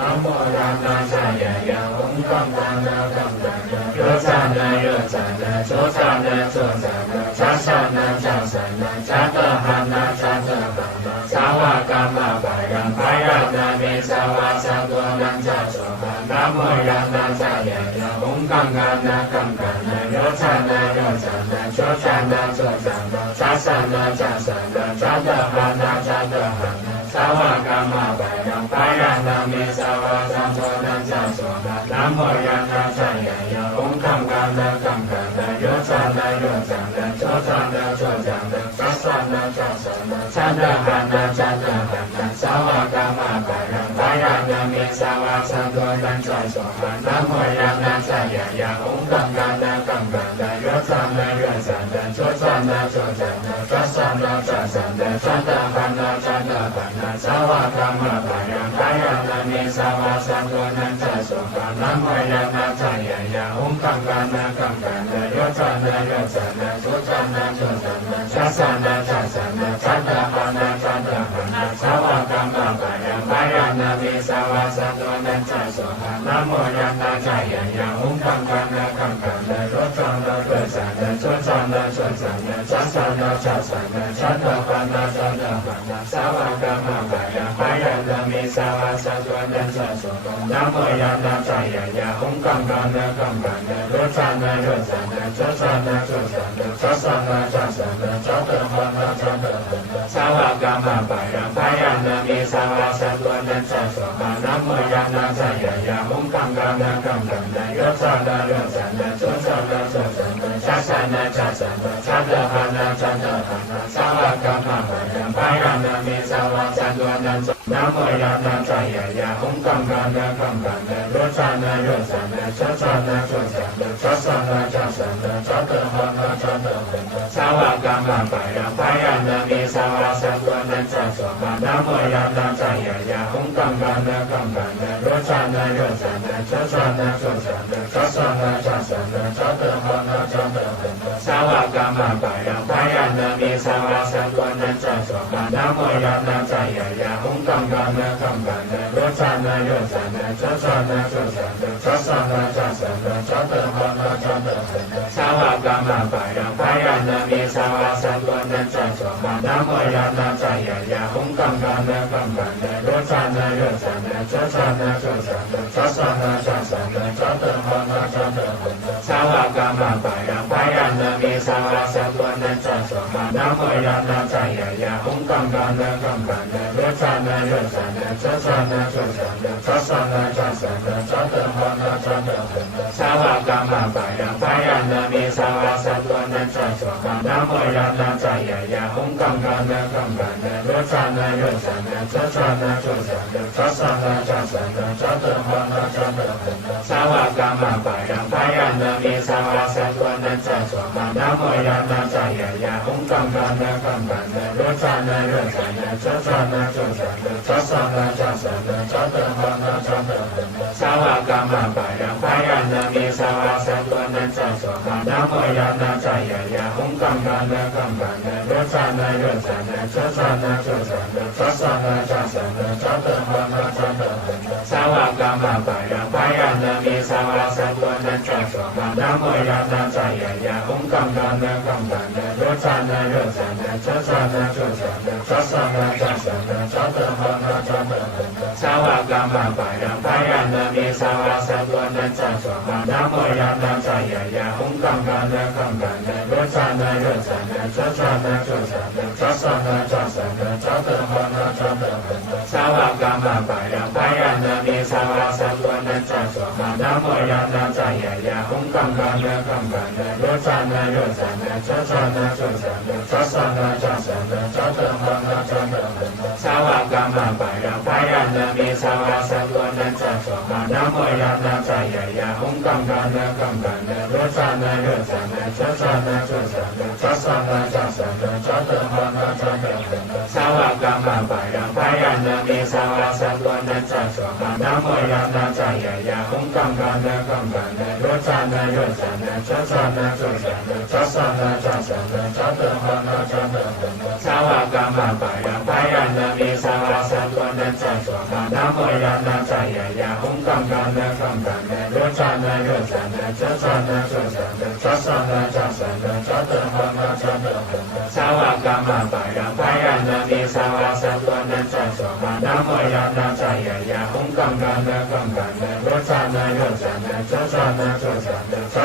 นะโมยันนาจายายาองค์กังกันนะกังกันนะรัชานะรัชานะชัชานะชัชานะชัสานะชัสานะชัตตะหะนะชัตตะหะนะสาวกามะปะยังพยันนะเมสาวาสัตวนันจัสสะนะโมยันนาจายายาองค์กังกันนะกังกันนะรัชานะรัชานะชัชานะชัชานะชัสานะชัสานะชัตตะหะนะชัตตะหะนะสาวกามะปะยังพยันนะเมสาวาสัตวนันจัสสะนะโมยันนาจายายาองค์กังกันนะกังกันนะรัชานะรัชานะชัชานะชัชานะชัสานะชัสานะชัตตะหะนะชัตตะหะนะสาวกามะปะยังพยันนะเมสาวาสัตวนันจัสสะนะโมยันนาจายายาองค์กังกันนะกังกันนะรัชานะรัชานะชัชานะชัชานะชัสานะชัสานะชัตตะหะนะชัตตะหะนะสาวกามะปะยังพยันนะเมสาวาสัตวนันจัสสะนะโมยันนาจายายาองค์กังกันนะกังกันนะรัชานะรัชานะชัชานะชัชานะชัสานะชัสานะชัตตะหะนะชัตตะหะนะสาวกามะปะยังพยันนะเมสาวาสัตวนันจัสสะนะโมยันนาจายายาองค์กังกันนะกังกันนะรัชานะรัชานะชัชานะชัชานะชัสานะชัสานะชัตตะหะนะชัตตะหะนะสาวกามะปะยังพยันนะเมส สาวาสัตวันนันสัสสะนะโมยานาจายายาองค์กังกานะกังกานะโรจานะโรจานะจัสสะนะจัสสะนะจัสสะนะจัสสะนะจัตตะหะนะจัตตะหะนะสาวกามาปายังพายานามิสาวาสัตวันนันสัสสะนะโมยานาจายายาองค์กังกานะกังกานะโรจานะโรจานะจัสสะนะจัสสะนะจัสสะนะจัสสะนะจัตตะหะนะจัตตะหะนะสาวกามาปายังพายานามิสาวาสัตวันนันนะโมยานาจายายาองค์กังกานะกังกานะโรจานะโรจานะจัสสะนะจัสสะนะจัสสะนะจัสสะนะจัตตะหะนะจัตตะหะนะสาวกามาปายังพายานามิสาวาสัตวันนันสัสสะนะโมยานาจายายาองค์กังกานะกังกานะโรจานะโรจานะจัสสะนะจัสสะนะจัสสะนะจัสสะนะจัตตะหะนะจัตตะหะนะสาวกามาปายังพายานามิสาวาสัตวันนันสัสสะนะโมยานาจายายาองค์กังกานะกังกานะโรจานะโรจานะจัสสะนะจัสสะนะจัสสะนะจัสสะนะจัตตะหะนะจัตตะหะนะสาวกามาปายังพายานามิสาวาสัตวันนันสัสสะนะโมยานาจายายาองค์กังกานะกังกานะโรจานะโรจานะจัสสะนะจัสสะนะจัสสะนะจัสสะนะจัตตะหะนะจัตตะหะนะสาวกามาปายังพายานามิสาวาสัตวันนันสัสสะนะโมยานาจายายาองค์กังกานะกังกานะโรจานะโรจานะจัสสะนะจัสสะนะจัสสะนะจัสสะนะจัตตะหะนะจัตตะหะนะสาวกามาปายังพายานามิสาวาสัตวันนันสัสสะนะโมยานาจายายาองค์กังกานะกังกานะโรจานะโรจานะจัสสะนะจัสสะนะจัสสะนะจัสสะนะจัตตะหะนะจัตตะหะนะสาวกามาปายังพายานามิสาวาสัตวันนันสัสสะนะโมยานาจายายาองค์กังกานะกังกานะโรจานะโรจานะจัสสะนะจัสสะนะจัสสะนะจัสสะนะจัตตะหะนะจัตตะหะนะสาวกามาปายังพายานามิสาวาสัตวันนันสัสสะนะโมยานาจายายาองค์กังกานะกังกานะโรจานะโรจานะจัสสะนะจัสสะนะจัสสะนะจัสสะนะจัตตะหะนะจัตตะหะนะสาวกามาปายังพายานามิสาวาสัตวันนันสัสสะนะโมยานาจายายาองค์กังกานะกังกานะโรจานะโรจานะจัสสะนะจัสสะนะจัสสะนะจัสสะนะจัตตะหะนะจัตตะหะนะสาวกามาปายังพายานามิสาวาสัตวันนันสัสสะนะโมยานาจายายาองค์กังกานะกังกานะโรจานะโรจานะจัสสะนะจัสสะนะจัสสะนะจัสสะนะจัตตะหะนะจัตตะหะนะสาวกามาปายังพายานามิสาวาสัตวันนันสัสสะนะโมยานาจายายาองค์กังกานะกังกานะโรจานะโรจานะจัสสะนะจัสสะนะจัสสะนะจัสสะนะจัตตะหะนะจัตตะหะนะสาวกามาปายังพายานามิสาวาสัตวันนันสัสสะนะโมยานาจายายาองค์กังกานะกังกานะโรจานะโรจานะจัสสะนะจัสสะนะจัสสะนะจัสสะนะจัตตะหะนะจัตตะหะนะสาวกามาปายังพายานามิสาวาสัตวันนันสัสสะนะโมยานาจายายาองค์กังกานะกังกานะโรจานะโรจานะจัสสะนะจัสสะนะจัสสะนะจัสสะนะจัตตะหะนะจัตตะหะนะสาวกามาปายังพายานามิสาวาสัตวันนันสัสสะนะโมยานาจายายาองค์กังกานะกังกานะโรจานะโรจานะจัสสะนะจัสสะนะจัสสะนะจัสสะนะจัตตะหะนะจัตตะหะนะสาวกามาปายังพายานามิสาวาสัตวันนันสัสสะนะโมยานาจายายาองค์กังกานะกังกานะโรจานะโรจานะจัสสะนะจั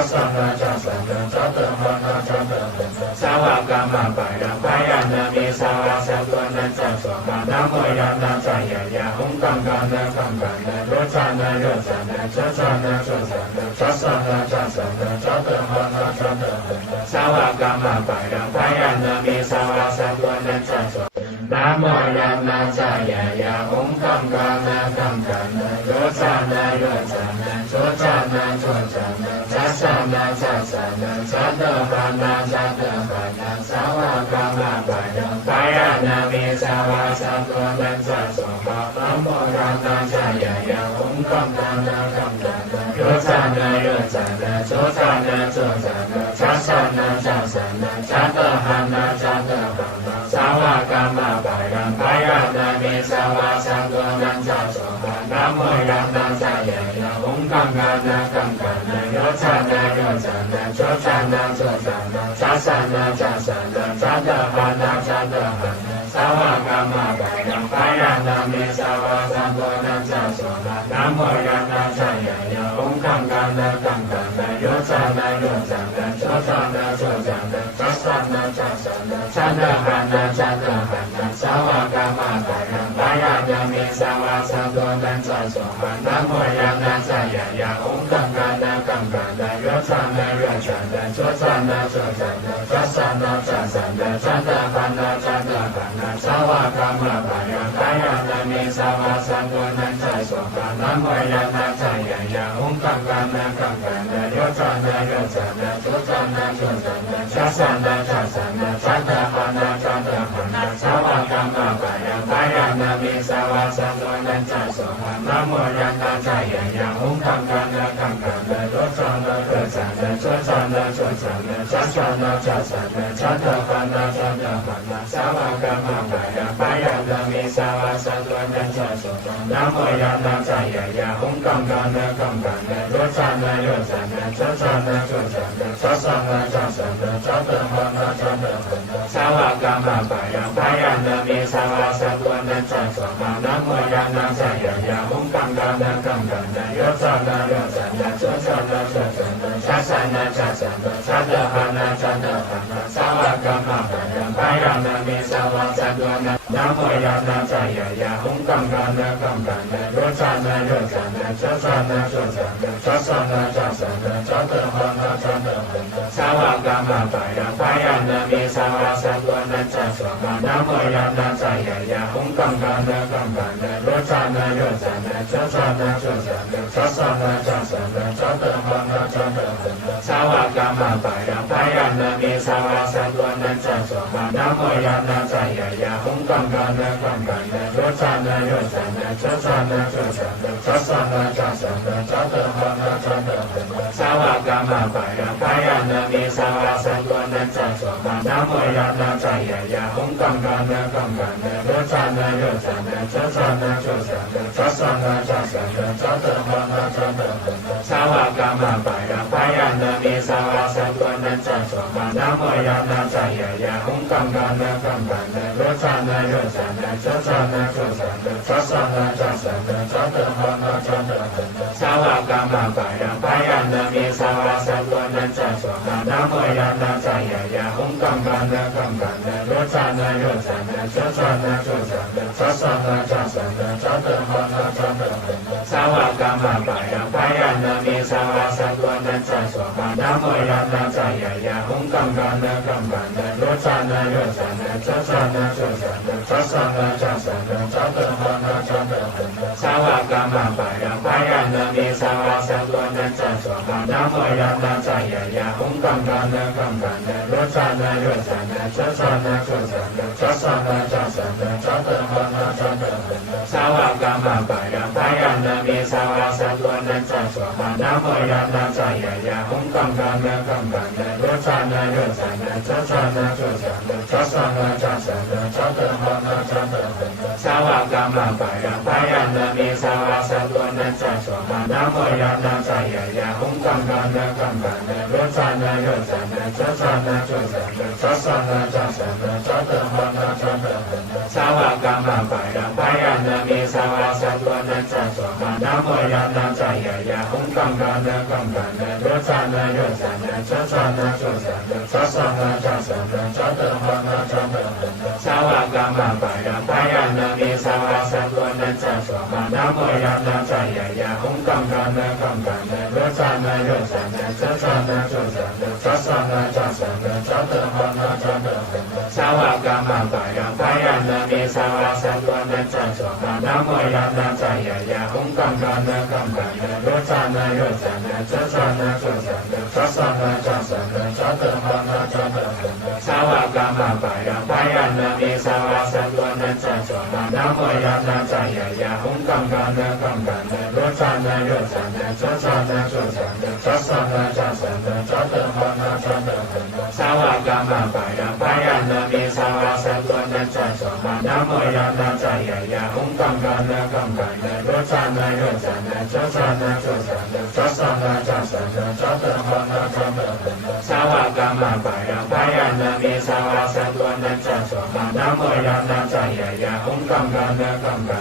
สสะนะจัสสะนะจัสสะนะจัตตะหะนะจัตตะหะนะสาวกามาปายังพายานามิสาวาสัตวันนันสัสสะนะโมยานาจายายาองค์กังกานะกังกานะโรจานะโรจานะจัสสะนะจัสสะนะจัสสะนะจัสสะนะจัตตะหะนะจัตตะหะนะสาวกามาปายังพายานามิสาวาสัตวันนันสัสสะนะโมยานาจายายาองค์กังกานะกังกานะโรจานะโรจานะโชจานะโชจานะจัสสะนะจัสสะนะจัตตะหะนะจัตตะหะนะสาวกามาปายังพายานามิสาวาสัตวันนันสัสสะนะโมยานาจายายาองค์กังกานะกังกานะโรจานะโรจานะโชจานะโชจานะจัสสะนะจัสสะนะจัตตะหะนะจัตตะหะนะสาวกามาปายังพายานามิสาวาสัตวันนันสัสสะนะโมยานาจายายาองค์กังกานะกังกานะโรจานะโรจานะโชจานะโชจานะจัสสะนะจัสสะนะจัตตะหะนะจัตตะหะนะสาวกามาปายังพายา นามิสาวาสังโฆนันจะสวดนะโมยันนาจะยายาองค์กังกันนะกังกันนะโยจานะโยจานะโชจานะโชจานะจัสสะนะจัสสะนะจันทหันนะจันทหันนะสาวกามาปะยังปะยานามิสาวาสังโฆนันจะสวดนะโมยันนาจะยายาองค์กังกันนะกังกันนะโยจานะโยจานะโชจานะโชจานะจัสสะนะจัสสะนะจันทหันนะจันทหันนะสาวกามาปะยังปะยานามิสาวาสังโฆนันจะสวดนะโมยันนาจะยายาองค์กังกันนะกังกันนะโยจานะโยจานะโชจานะโชจานะจัสสะนะจัสสะนะจันทหันนะจันทหันนะสาวกามาปะยังปะยานามิสาวาสังโฆนันจะสวดนะโมยันนาจะยายาองค์กังกันนะกังกันนะโยจานะโยจานะโชจานะโชจานะจัสสะนะจัสสะนะจันทหันนะจันทหันนะสาวกามาปะยังปะยานามิสาวาสังโฆนันจะสวดนะโมยันนาจะยายาองค์กังกันนะกังกันนะโยจานะโยจานะโชจานะโชจานะจัสสะนะจัสสะนะจันทหันนะจันทหันนะสาวกามาปะยังปะยานามิสาวาสังโฆนันจะสวดนะโมยันนาจะยายาองค์กังกันนะกังกันนะโยจานะโยจานะโชจานะโชจานะจัสสะนะจัสสะนะจันทหันนะจันทหันนะสาวกามาปะยังปะยานามิสาวาสังโฆนันนะโมยันนาจะยายาองค์กังกันนะกังกันนะโยจานะโยจานะโชจานะโชจานะจัสสะนะจัสสะนะจันทหันนะจันทหันนะสาวกามาปะยังปะยานามิสาวาสังโฆนันจะสวดนะโมยันนาจะยายาองค์กังกันนะกังกันนะโยจานะโยจานะโชจานะโชจานะจัสสะนะจัสสะนะจันทหันนะจันทหันนะสาวกามาปะยังปะยานามิสาวาสังโฆนันจะสวดนะโมยันนาจะยายาองค์กังกันนะกังกันนะโยจานะโยจานะโชจานะโชจานะจัสสะนะจัสสะนะจันทหันนะจันทหันนะสาวกามาปะยังปะยานามิสาวาสังโฆนันจะสวดนะโมยันนาจะยายาองค์กังกันนะกังกันนะโยจานะโยจานะโชจานะโชจานะจัสสะนะจัสสะนะจันทหันนะจันทหันนะสาวกามาปะยังปะยานามิสาวาสังโฆนันจะสวดนะโมยันนาจะยายาองค์กังกันนะกังกันนะโยจานะโยจานะโชจานะโชจานะจัสสะนะจัสสะนะจันทหันนะจันทหันนะสาวกามาปะยังปะยานามิสาวาสังโฆนันจะสวดนะโมยันนาจะยายาองค์กังกันนะกังกันนะโยจานะโยจานะโชจานะโชจานะจัสสะนะจัสสะนะจันทหันนะจันทหันนะสาวกามาปะยังปะยานามิสาวาสังโฆนันจะสวดนะโมยันนาจะยายาองค์กังกันนะกังกันนะโยจานะโยจานะโชจานะโชจานะจัสสะนะจัสสะนะจันทหันนะจันทหันนะสาวกามาปะยังปะยานามิสาวาสังโฆนันจะสวดนะโมยันนาจะยายาองค์กังกันนะกังกันนะโยจานะโยจานะโชจานะโชจานะจัสสะนะจัสสะนะจันทหันนะจันทหันนะสาวกามาปะยังปะยานามิสาวาสังโฆนันจะสวดนะโมยันนาจะยายาองค์กังกันนะกังกันนะโยจานะโยจานะโชจานะโชจานะจัสสะนะจัสสะนะจันทหันนะจันทหันนะสาวกามาปะยังปะยานามิสาวาสังโฆนันจะสวดนะโมยันนาจะยายาองค์กังกันนะกังกันนะโยจานะโยจานะโชจานะโชจานะจัสสะนะจัสสะนะจันทหันนะจันทหันนะสาวกามาปะยังปะยานามิสาวาสังโฆนันจะสวดนะโมยันนาจะยายาองค์กังกันนะกังกันนะโยจานะโยจานะโชจานะโชจานะจัสสะนะจัสสะนะจันทหันนะจันทหันนะสาวกามาปะยังปะยานามิสาวาสังโฆนันจะสวดนะโมยันนาจะยายาองค์กังกันนะกังกันนะโยจานะโยจานะโชจานะโชจานะจัสสะนะจัสสะนะจันทหันนะจันทหันนะสาวกามาปะยังปะยานามิสาวาสังโฆนันจะสวดนะโมยันนาจะยายาองค์กังกันนะกังกันนะโยจานะโยจานะโชจานะโชจานะจัสสะนะจัสสะนะจันทหันนะจันทหันนะสาวกามาปะยังปะยานามิสาวาสังโฆนันจะสวดนะโมยันนาจะยายาองค์กังกันนะกังกันนะโยจานะโยจานะโชจานะโชจานะจัสสะนะจัสสะนะจันทหันนะจันทหันนะสาวกามาปะยังปะยานามิสาวาสังโฆนันจะสวดนะโมยันนาจะยายาองค์กังกันนะกังกันนะโยจานะโยจานะโชจานะโชจานะจัสสะนะจัสสะนะจันทหันนะจันทหันนะสาวกามาปะยังปะยานามิสาวาสังโฆนันจะสวดนะโมยันนาจะยายาองค์กังกันนะกังกัน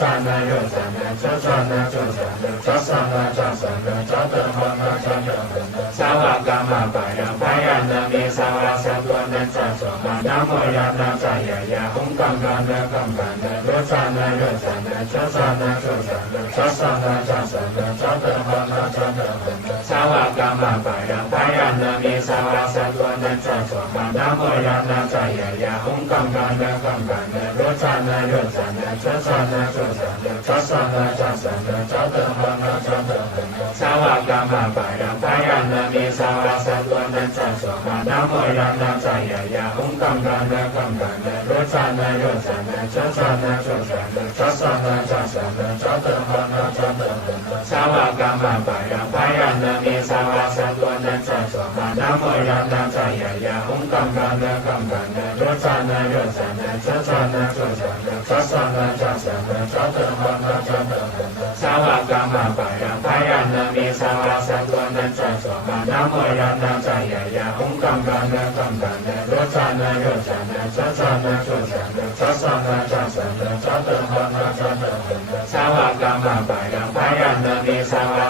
จานะโยจานะโจจานะโจจานะจัสสะนะจัสสะนะจัตตะภะนะจัตตะภะนะสาวกามาปะยังพยัญนะมีสาวาสัตวนะจัสสะมานะโมยานะจายายาหุงกังกานะกังกานะโยจานะโยจานะโจจานะโจจานะจัสสะนะจัสสะนะจัตตะภะนะจัตตะภะนะสาวกามาปะยังพยัญนะมีสาวาสัตวนะจัสสะมานะโมยานะจายายาหุงกังกานะกังกานะโยจานะโยจานะโจจานะโจจานะจัสสะนะจัสสะนะจัตตะภะนะจัตตะภะนะสาวกามาปะยังพยัญนะมีสาวาสัตวนะจัสสะมานะโมยานะจายายาหุงกังกานะกังกานะโยจานะโยจานะโจจานะโจจานะจัสสะนะจัสสะนะจัตตะภะนะจัตตะภะนะสาวกามาปะยังพยัญนะมีสาวาสัตวนะจัสสะมานะโมยานะจายายาหุงกังกานะกังกานะโยจานะโยจานะโจจานะโจจานะจัสสะนะจัสสะนะจัตตะภะนะจัตตะภะนะสาวกามาปะยังพยัญนะมีสาวาสัตวนะจัสสะมานะโมยานะจายายาหุงกังกานะกังกานะโยจานะโยจานะโจจานะโจจานะจัสสะนะจัสสะนะจัตตะภะนะจัตตะภะนะสาวกามาปะยังพยัญนะมีสาวา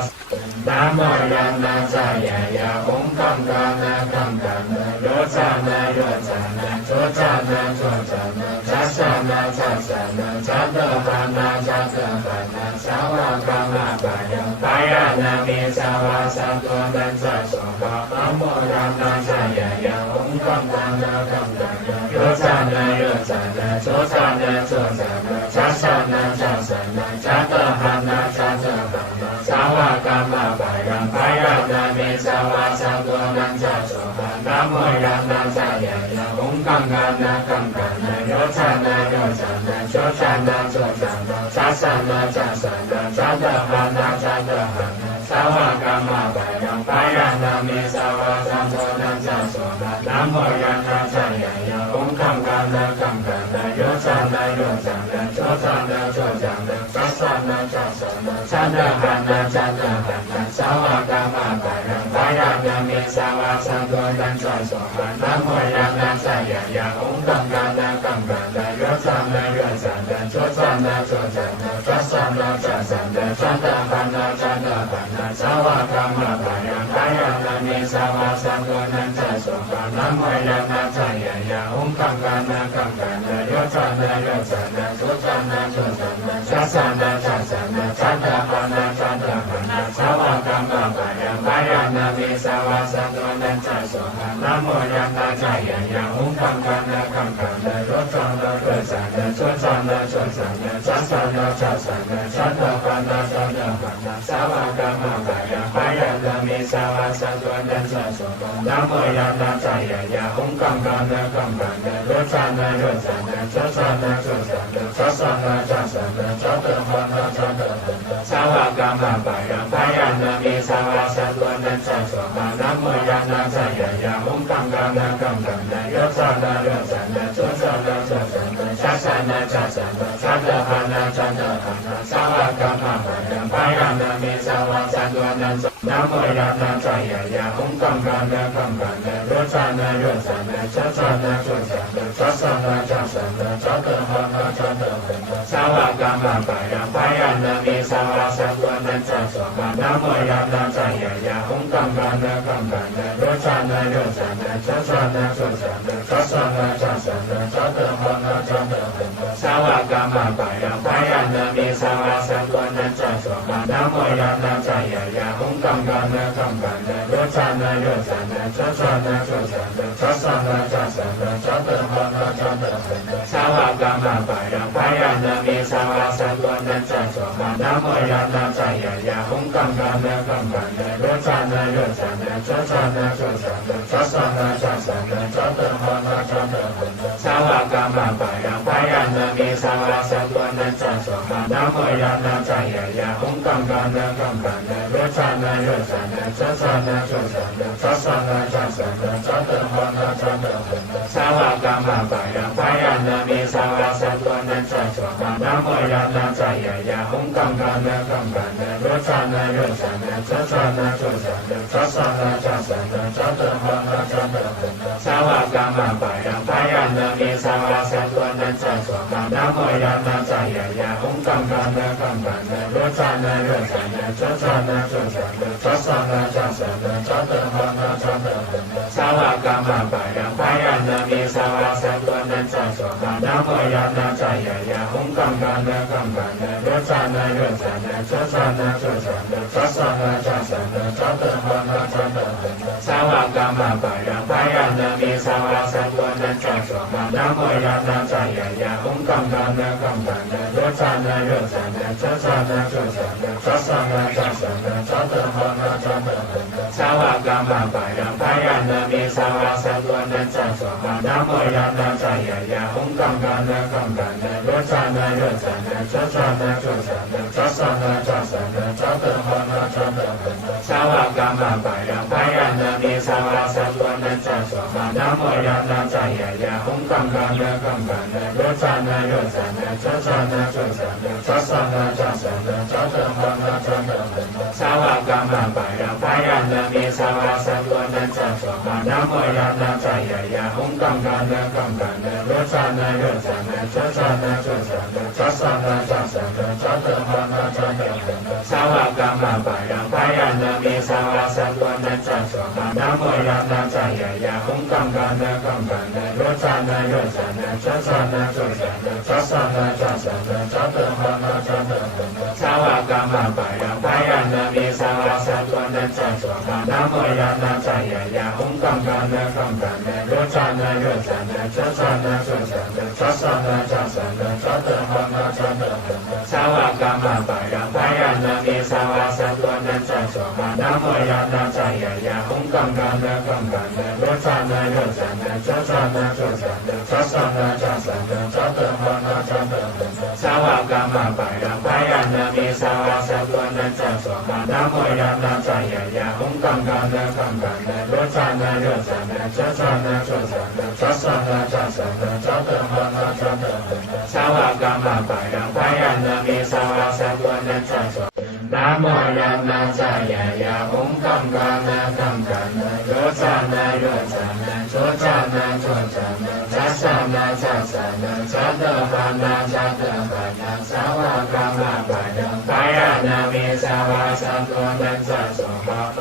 นะโมยานะจายายาหุงกังกานะกังกานะโยจานะโยจานะโจจานะโจจานะจัสสะนะจัสสะนะจัตตะภะนะจัตตะภะนะสาวกามาปะยังพยัญนะมีสาวาสัตวนะจัสสะมานะโมยานะจายายาหุงกังกานะกังกานะโยจานะโยจานะโจจานะโจจานะจัสสะนะจัสสะนะจัตตะภะนะจัตตะภะนะสาวกามาปะยังพยัญนะมีสาวาสัตวนะจัสสะมานะโมยานะจายายาหุงกังกานะกังกานะโยจานะโยจานะโจจานะโจจานะจัสสะนะจัสสะนะจัตตะภะนะจัตตะภะนะสาวกามาปะยังพยัญนะมีสาวาสัตวนะจัสสะมานะโมยานะจายายาหุงกังกานะกังกานะโยจานะโยจานะโจจานะโจจานะจัสสะนะจัสสะนะจัตตะภะนะจัตตะภะนะสาวกามาปะยังพยัญนะมีสาวาสัตวนะจัสสะมานะโมยานะจายายาหุงกังกานะกังกานะโยจานะโยจานะโจจานะโจจานะจัสสะนะจัสสะนะจัตตะภะนะจัตตะภะนะสาวกามาปะยังพยัญนะมีสาวาสัตวนะจัสสะมานะโมยานะจายายาหุงกังกานะกังกานะโยจานะโยจานะโจจานะโจจานะจัสสะนะจัสสะนะจัตตะภะนะจัตตะภะนะสาวกามาปะยังพยัญนะมีสาวาสัตวนะจัสสะมานะโมยานะจายายาหุงกังกานะกังกานะโยจานะโยจานะโจจานะโจจานะจัสสะนะจัสสะนะจัตตะภะนะจัตตะภะนะสาวกามาปะยังพยัญนะมีสาวาสัตวนะจัสสะมานะโมยานะจายายาหุงกังกานะกังกานะโยจานะโยจานะโจจานะโจจานะจัสสะนะจัสสะนะจัตตะภะนะจัตตะภะนะสาวกามาปะยังพยัญนะมีสาวาสัตวนะจัสสะมานะโมยานะจายายาหุงกังกานะกังกานะโยจานะโยจานะโจจานะโจจานะจัสสะนะจัสสะนะจัตตะภะนะจัตตะภะนะสาวกามาปะยังพยัญนะมีสาวาสัตวนะนะโมยานะจายายาหุงกังกานะกังกานะโยจานะโยจานะโจจานะโจจานะจัสสะนะจัสสะนะจัตตะภะนะจัตตะภะนะสาวกามาปะยังพยัญนะมีสาวาสัตวนะจัสสะมานะโมยานะจายายาหุงกังกานะกังกานะโยจานะโยจานะโจจานะโจจานะจัสสะนะจัสสะนะจัตตะภะนะจัตตะภะนะสาวกามาปะยังพยัญนะมีสาวาสัตวนะจัสสะมานะโมยานะจายายาหุงกังกานะกังกานะโยจานะโยจานะโจจานะโจจานะจัสสะนะจัสสะนะจัตตะภะนะจัตตะภะนะสาวกามาปะยังพยัญนะมีสาวาสัตวนะจัสสะมานะโมยานะจายายาหุงกังกานะกังกานะโยจานะโยจานะโจจานะโจจานะจัสสะนะจัสสะนะจัตตะภะนะจัตตะภะนะสาวกามาปะยังพยัญนะมีสาวาสัตวนะจัสสะมานะโมยานะจายายาหุงกังกานะกังกานะโยจานะโยจานะโจจานะโจจานะจัสสะนะจัสสะนะจัตตะภะนะจัตตะภะนะสาวกามาปะยังพยัญนะมีสาวาสัตวนะจัสสะมานะโมยานะจายายาหุงกังกานะกังกานะโยจานะโยจานะโจจานะโจจานะจัสสะนะจัสสะนะจัตตะภะนะจัตตะภะนะสาวกามาปะยังพยัญนะมีสาวาสัตวนะจัสสะมานะโม ยานาจายายาองกังกานะกังกานะโรจานะโรจานะโจจานะโจจานะจัสสานะจัสสานะจัตตะหะนะจัตตะหะนะสาวกามาปะยังพายานามิสาวาสัตวนันจัสสะนะนะโมยานาจายายาองกังกานะกังกานะโรจานะโรจานะโจจานะโจจานะจัสสานะจัสสานะจัตตะหะนะจัตตะหะนะสาวกามาปะยังพายานามิสาวาสัตวนันจัสสะนะนะโมยานาจายายาองกังกานะกังกานะโรจานะโรจานะโจจานะโจจานะจัสสานะจัสสานะจัตตะหะนะจัตตะหะนะสาวกามาปะยังพายานามิสาวาสัตวนันจัสสะนะนะโมยานาจายายาองกังกานะกังกานะโรจานะโรจานะโจจานะโจจานะจัสสานะจัสสานะจัตตะหะนะจัตตะหะนะสาวกามาปะยังพายานามิสาวาสัตวนันจัสสะนะนะโมยานาจายายาองกังกานะกังกานะโรจานะโรจานะโจจานะโจจานะจัสสานะจัสสานะจัตตะหะนะจัตตะหะนะสาวกามาปะยังพายานามิสาวาสัตวนันจัสสะนะนะโมยานาจายายาองกังกานะกังกานะโรจานะโรจานะโจจานะโจจานะจัสสานะจัสสานะจัตตะหะนะจัตตะหะนะสาวกามาปะยังพายานามิสาวาสัตวนันจัสสะนะนะโมยานาจายายาองกังกานะกังกานะโรจานะโรจานะโจจานะโจจานะจัสสานะจัสสานะจัตตะหะนะจัตตะหะนะสาวกามาปะยังพายานามิสาวาสัตวนันจัสสะนะนะโมยานาจายายาองกังกานะกังกานะโรจานะโรจานะโจจานะโจจานะจัสสานะจัสสานะจัตตะหะนะจัตตะหะนะสาวกามาปะยังพายานามิสาวาสัตวนันจัสสะนะนะโมยานาจายายาองกังกานะกังกานะโรจานะโรจานะโจจานะโจจานะจัสสานะจัสสานะจัตตะหะนะจัตตะหะนะสาวกามาปะยังพายานามิสาวาสัตวนันจัสสะนะนะโมยานาจายายาองกังกานะกังกานะโรจานะโรจานะโจจานะโจจานะจัสสานะจัสสานะจัตตะหะนะจัตตะหะนะสาวกามาปะยังพายานามิสาวาสัตวนันจัสสะนะโมยานาจายายาองกังกานะกังกานะโรจานะโรจานะโจจานะโจจานะจัสสานะจัสสานะจัตตะหะนะจัตตะหะนะสาวกามาปะยังพายานามิสาวาสัตวนันจัสสะ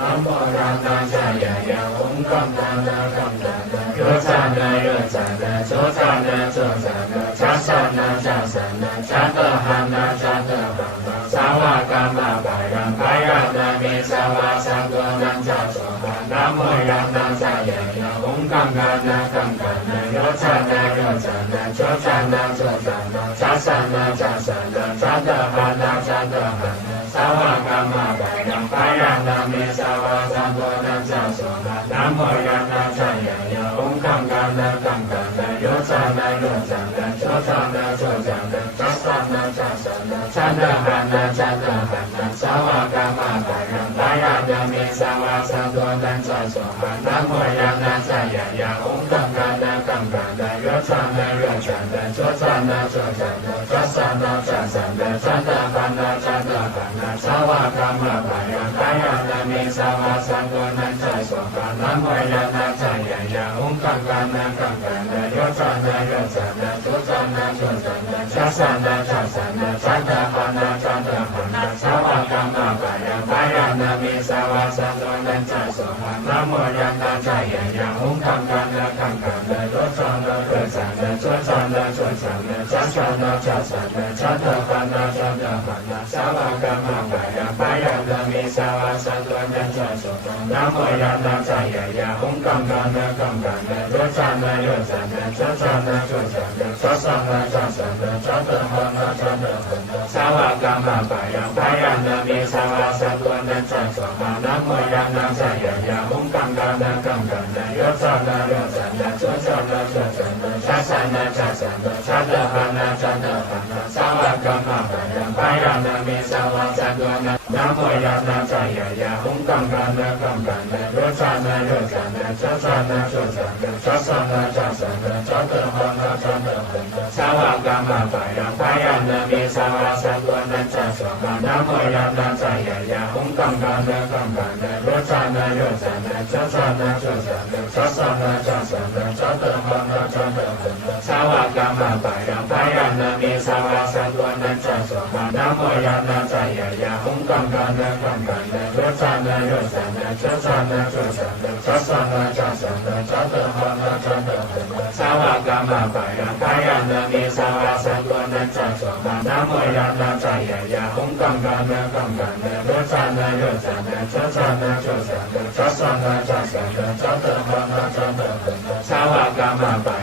นะโมยานาจายายาองกังกานะกังกานะโรจานะโรจานะโจจานะโจจานะจัสสานะจัสสานะจัตตะหะนะจัตตะหะนะสาวกามาปะยังพายานามิสาวาสัตวนันจัสสะนะโมยานาจายายาองกังกานะกังกานะโรจานะโรจานะโจจานะโจจานะจัสสานะจัสสานะจัตตะหะนะจัตตะหะนะสาวกามาปะยังพายานามิสาวาสัตวนันจัสสะนะโมยานาจายายาองกังกานะกังกานะโรจานะโรจานะโจจานะโจจานะจัสสานะจัสสานะจัตตะหะนะจัตตะหะนะสาวกามาปะยังพายานามิสาวาสัตวนันจัสสะนะโมยานาจายายาองกังกานะกังกานะโรจานะโรจานะโจจานะโจจานะจัสสานะจัสสานะจัตตะหะนะจัตตะหะนะสาวกามาปะยังพายานามิสาวาสัตวนันจัสสะนะโมยานาจายายาองกังกานะกังกานะโรจานะโรจานะโจจานะโจจานะจัสสานะจัสสานะจัตตะหะนะจัตตะหะนะสาวกามาปะยังพายานามิสาวาสัตวนันจัสสะนะโมยานาจายายาองกังกานะกังกานะโรจานะโรจานะโจจานะโจจานะจัสสานะจัสสานะจัตตะหะนะจัตตะหะนะสาวกามาปะยังพายานามิสาวาสัตวนันจัสสะนะโมยานาจายายาองกังกานะกังกานะโรจานะโรจานะโจจานะโจจานะจัสสานะจัสสานะจัตตะหะนะจัตตะหะนะสาวกามาปะยังพายานามิสาวาสัตวนันจัสสะนะโมยานาจายายาองกังกานะกังกานะโรจานะโรจานะโจจานะโจจานะจัสสานะจัสสานะจัตตะหะนะจัตตะหะนะสาวกามาปะยังพายานามิสาวาสัตวนันนะโมยานาจายายาองกังกานะกังกานะโรจานะโรจานะโจจานะโจจานะจัสสานะจัสสานะจัตตะหะนะจัตตะหะนะสาวกามาปะยังพายานามิสาวาสัตวนันจัสสะนะโมยานาจายายาองกังกานะกังกานะโรจานะโรจานะโจจานะโจจานะจัสสานะจัสสานะจัตตะหะนะจัตตะหะนะสาวกามาปะยังพายานามิสาวา ma nam mô ya na cha ya ya hum kam ka na ro cha na cho cha na cha sa na cha ta ha na cha ta sa wa ka ma pa ya na mi sa wa sa tu na cha ma nam mô ya na cha ya ya hum kam ka na ro cha na cho cha na cha sa na cha ta ha na cha ta sa wa ka ma pa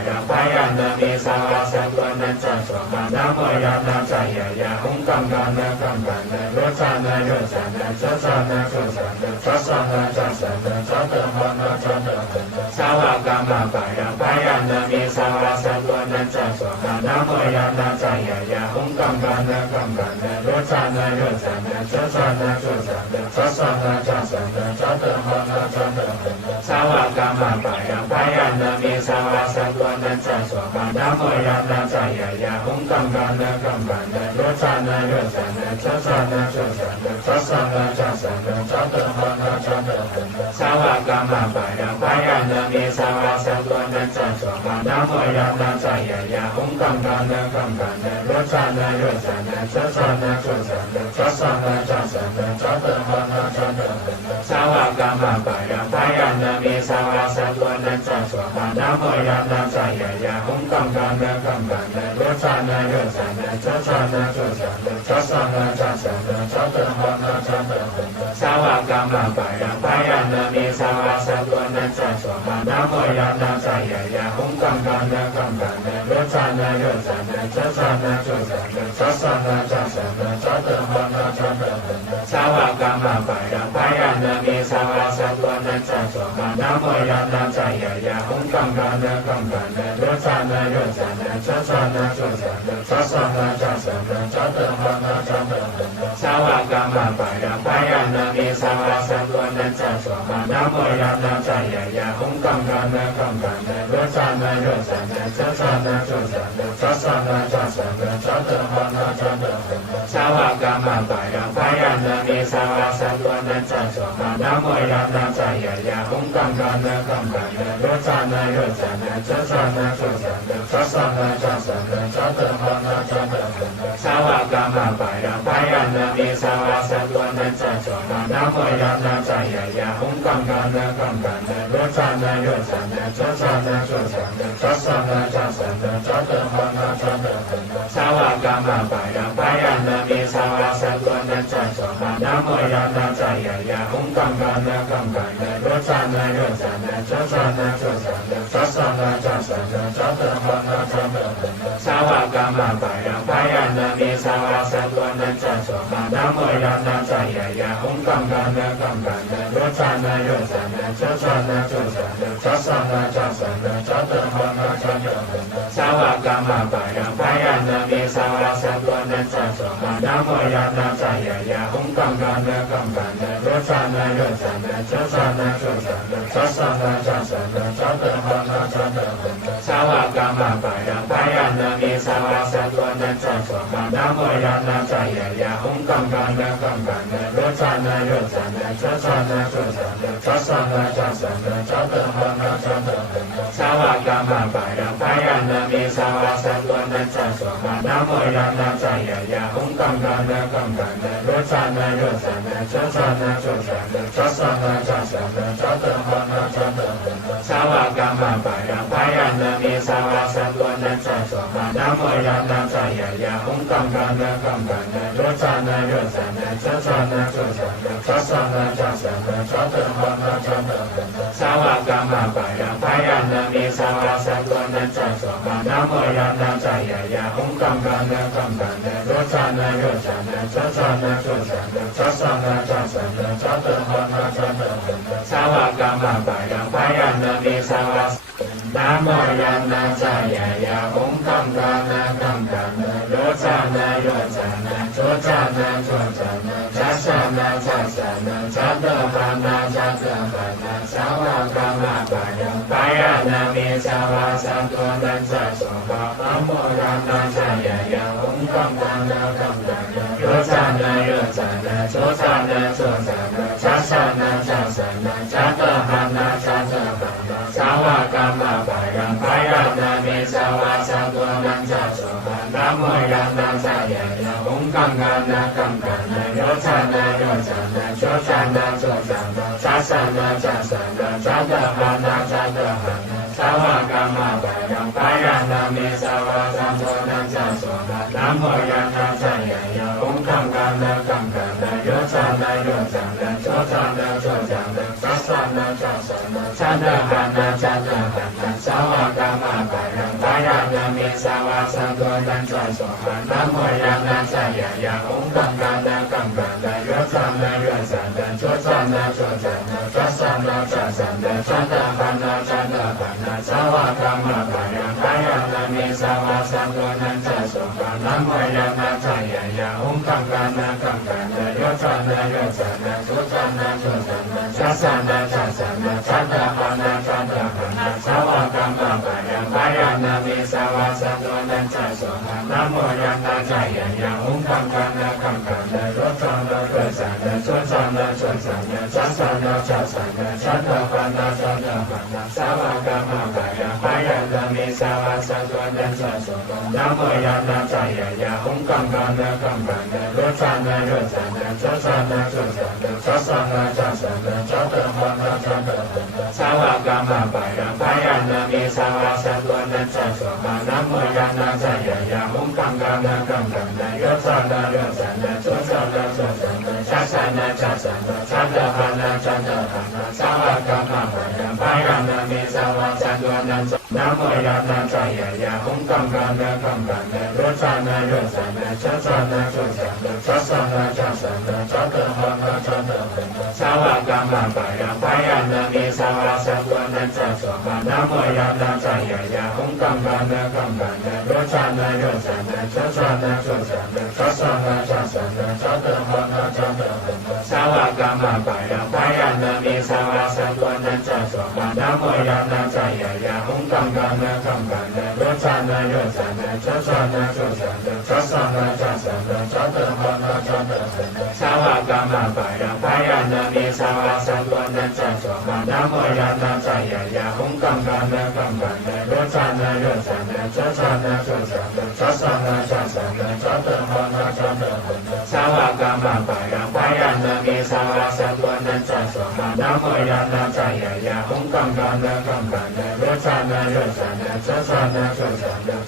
ya na mi sa wa sa tu na cha ma nam mô ya na cha ya ya hum kam ka na ro cha na cho cha na cha sa na cha ta ha na cha ta sa wa ka ma pa ya na mi sa wa sa tu na cha ma nam mô ya na cha ya ya hum kam ka na ro cha na cho cha na cha sa na cha ta ha na cha ta sa wa ka ma pa ya na mi sa wa sa tu na cha ma nam mô ya na cha ya ya hum kam ka na ro cha na cho cha na cha sa na cha ta ha na cha ta sa wa ka ma pa ya na mi sa wa sa tu na cha ma nam mô ya na cha ya ya hum kam ka na ro cha na cho cha na cha sa na cha ta ha na cha ta sa wa ka ma pa ya na mi sa wa sa tu na cha ma nam mô ya na cha ya ya hum kam ka na ro cha na cho cha na cha sa na cha ta ha na cha ta sa wa ka ma pa ya na mi sa wa sa tu na cha ma nam mô ya na cha ya ya hum kam ka na ro cha na cho cha na cha sa na cha ta ha na cha ta sa wa ka ma pa ya na mi sa wa sa tu na cha ma nam mô ya na cha ya ya hum kam ka na ro cha na cho cha na cha sa na cha ta ha na cha ta sa wa ka ma pa ya na mi sa wa sa tu na cha ma nam mô ya na cha ya ya hum kam ka na ro cha na cho cha na cha sa na cha ta ha na cha ta sa wa ka ma pa ya na mi sa wa sa tu na cha ma nam mô ya na cha ya ya hum kam ka na ro cha na cho cha na cha sa na cha ta ha na cha ta sa wa ka ma pa ya na mi sa wa sa tu na cha ma nam mô ya na cha ya ya hum kam ka na ro cha na cho cha na cha sa na cha ta ha na cha ta sa wa ka ma pa ya na mi sa wa sa tu na cha ma nam mô ya na cha ya ya hum kam ka na ro cha na cho cha na cha sa na cha ta ha na cha ta sa wa ka ma pa ya na mi sa wa sa tu na cha ma nam mô ya na cha ya ya hum kam ka na ro cha na cho cha na cha sa na cha ta ha na cha ta sa wa ka ma pa ya na mi sa wa sa tu na cha ma nam mô ya na cha ya ya hum kam ka na ro cha na cho cha na cha sa na cha ta ha na cha ta sa wa ka ma pa ya na mi sa wa sa tu na cha ma nam mô ya na cha ya ya hum kam ka na ro cha na cho cha na cha sa na cha ta ha na cha ta sa wa ka ma pa ya na mi sa wa sa tu na cha ma nam mô ya na cha ya ya hum kam ka na ro cha na cho cha na cha sa na cha ta ha na cha ta sa wa ka ma pa ya na mi sa wa sa tu na cha ma nam mô ya na cha ya ya hum kam ka na ro cha na cho cha na cha sa na cha ta ha na cha ta sa wa ka ma pa ya na mi sa wa sa tu na cha ma nam mô ya na cha ya ya hum kam ka na ro cha na cho cha na cha sa na cha ta ha na cha ta sa wa ka ma pa ya na mi sa wa nam mô ya na cha ya ya hum kam ka na ro cha na cho cha na cha sa na cha ta ha na cha ta sa wa ka ma pa ya na mi sa wa sa tu na cha ma nam mô ya na cha ya ya hum kam ka na ro cha na cho cha na cha sa na cha ta ha na cha ta sa wa ka ma pa ya na mi sa wa sa tu na cha ma nam mô ya na cha ya ya hum kam na kam ka na yo cha na cho cha na cha sa na cha da ha na sa wa ka ma pa yang pa ya na me sa wa sa so na cha so na nam mo ya na cha ya om kam ka na yo cha na cho cha na cha sa na cha da ha na sa wa ka ma pa yang pa ya na me sa wa sa so na cha so na nam mo ya na cha ya om kam ka na yo cha na cho cha na cha sa na cha da ha na sa wa ka ma pa yang pa ya na me sa wa sa so na cha so na nam mo ya na cha ya om kam ka na yo cha na cho cha na cha sa na cha da ha na sa wa ka ma pa yang pa ya na me sa wa sa so na cha so na nam mo ya na cha ya om kam ka na yo cha na cho cha na cha sa na cha da ha na sa wa ka ma pa yang pa ya na me sa wa sa so na cha so na nam mo ya na cha ya om kam ka na yo cha na cho cha na cha sa na cha da ha na sa wa ka ma pa yang pa ya na me sa wa sa so na cha so na nam mo ya na cha ya om kam ka na yo cha na cho cha na cha sa na cha da ha na sa wa ka ma pa yang pa ya na me sa wa sa so na cha nam mo ya na cha ya om kam ka na yo cha na cho cha na cha sa na cha da ha na sa wa ka ma pa yang pa ya na me sa wa sa so na cha so na nam mo ya na cha ya om kam ka na yo cha na cho cha na cha sa na cha da ha na sa wa ka ma pa yang pa ya na me sa wa sa so na cha so na nam mo ya na cha ya om kam ka na yo cha na cho cha na cha sa na cha da ha na sa wa ka ma pa yang pa ya na me sa wa sa so na cha so na nam mo ya na cha ya om kam ka na yo cha na cho cha na cha sa na cha da ha na sa wa ka ma pa yang pa ya na me sa wa sa so na cha so na nam mo ya na cha ya om kam ka na yo cha na cho cha na cha sa na cha da ha na sa wa ka ma pa yang pa ya na me sa wa sa so na cha so na nam mo ya na cha ya om kam ka na yo cha na cho cha na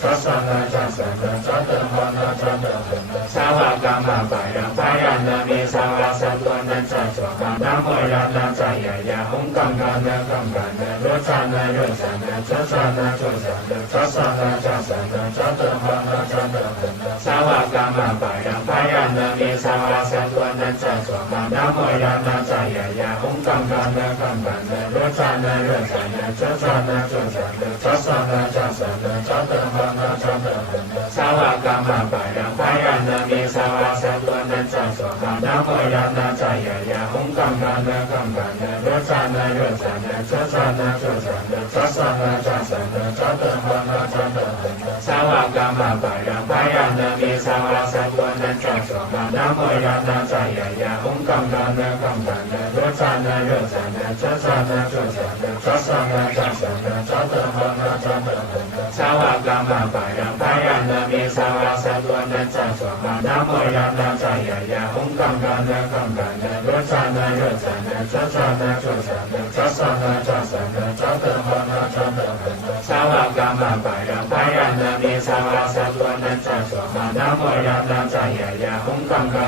cha sa na cha da ha na sa wa ka ma pa yang pa ya na me sa wa sa so na cha so na nam mo ya na cha ya om kam ka na yo cha na cho cha na cha sa na cha da ha na sa wa ka ma pa yang pa ya na me sa wa sa so na cha so na nam mo ya na cha ya om kam ka na yo cha na cho cha na cha sa na cha da ha na sa wa ka ma pa yang pa ya na me sa wa sa so na cha so na nam mo ya na cha ya om kam ka na yo cha na cho cha na cha sa na cha da ha na sa wa ka ma pa yang pa ya na me sa wa sa so na cha so na nam mo ya na cha ya om kam ka na yo cha na cho cha na cha sa na cha da ha na sa wa ka ma pa yang pa ya na me sa wa sa so na cha so na nam mo ya na cha ya om kam ka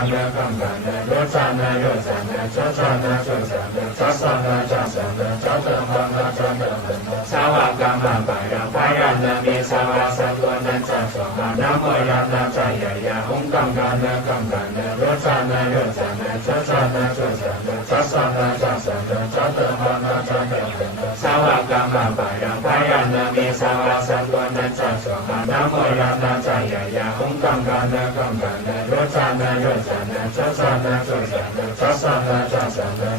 na yo cha na cho cha na cha sa na cha da ha na sa wa ka ma pa yang pa ya na me sa wa sa so na cha so na nam mo ya na cha ya om kam ka na yo cha na cho cha na cha sa na cha da ha na sa wa ka ma pa yang pa ya na me sa wa sa so na cha so na nam mo ya na cha ya om kam ka na yo cha na cho cha na cha sa na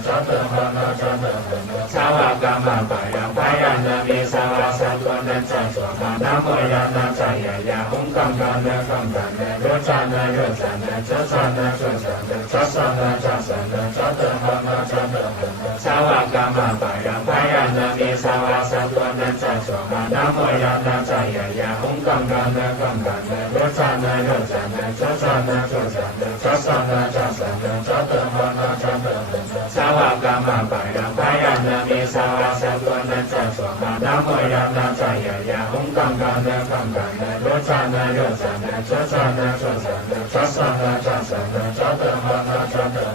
cha da ha na sa wa ka ma pa yang pa ya na me sa wa sa so na cha so na nam mo ya na cha ya om kam ka na yo cha na cho cha na cha sa na cha da ha na sa wa ka ma pa yang pa ya na me sa wa sa so na cha so na nam mo ya na cha ya om kam ka na yo cha na cho cha na จัสสะนะจัสสะนะจัตตะภะนะจัตตะสาวกามาปะยังพายานามิสาวาสัตวันนั้นจัสสะนะโมยานาจายายาองกังกานะกังกานะโรจานะโรจานะจัสสะนะจัสสะนะจัสสะนะจัสสะนะจัตตะภะนะจัตตะ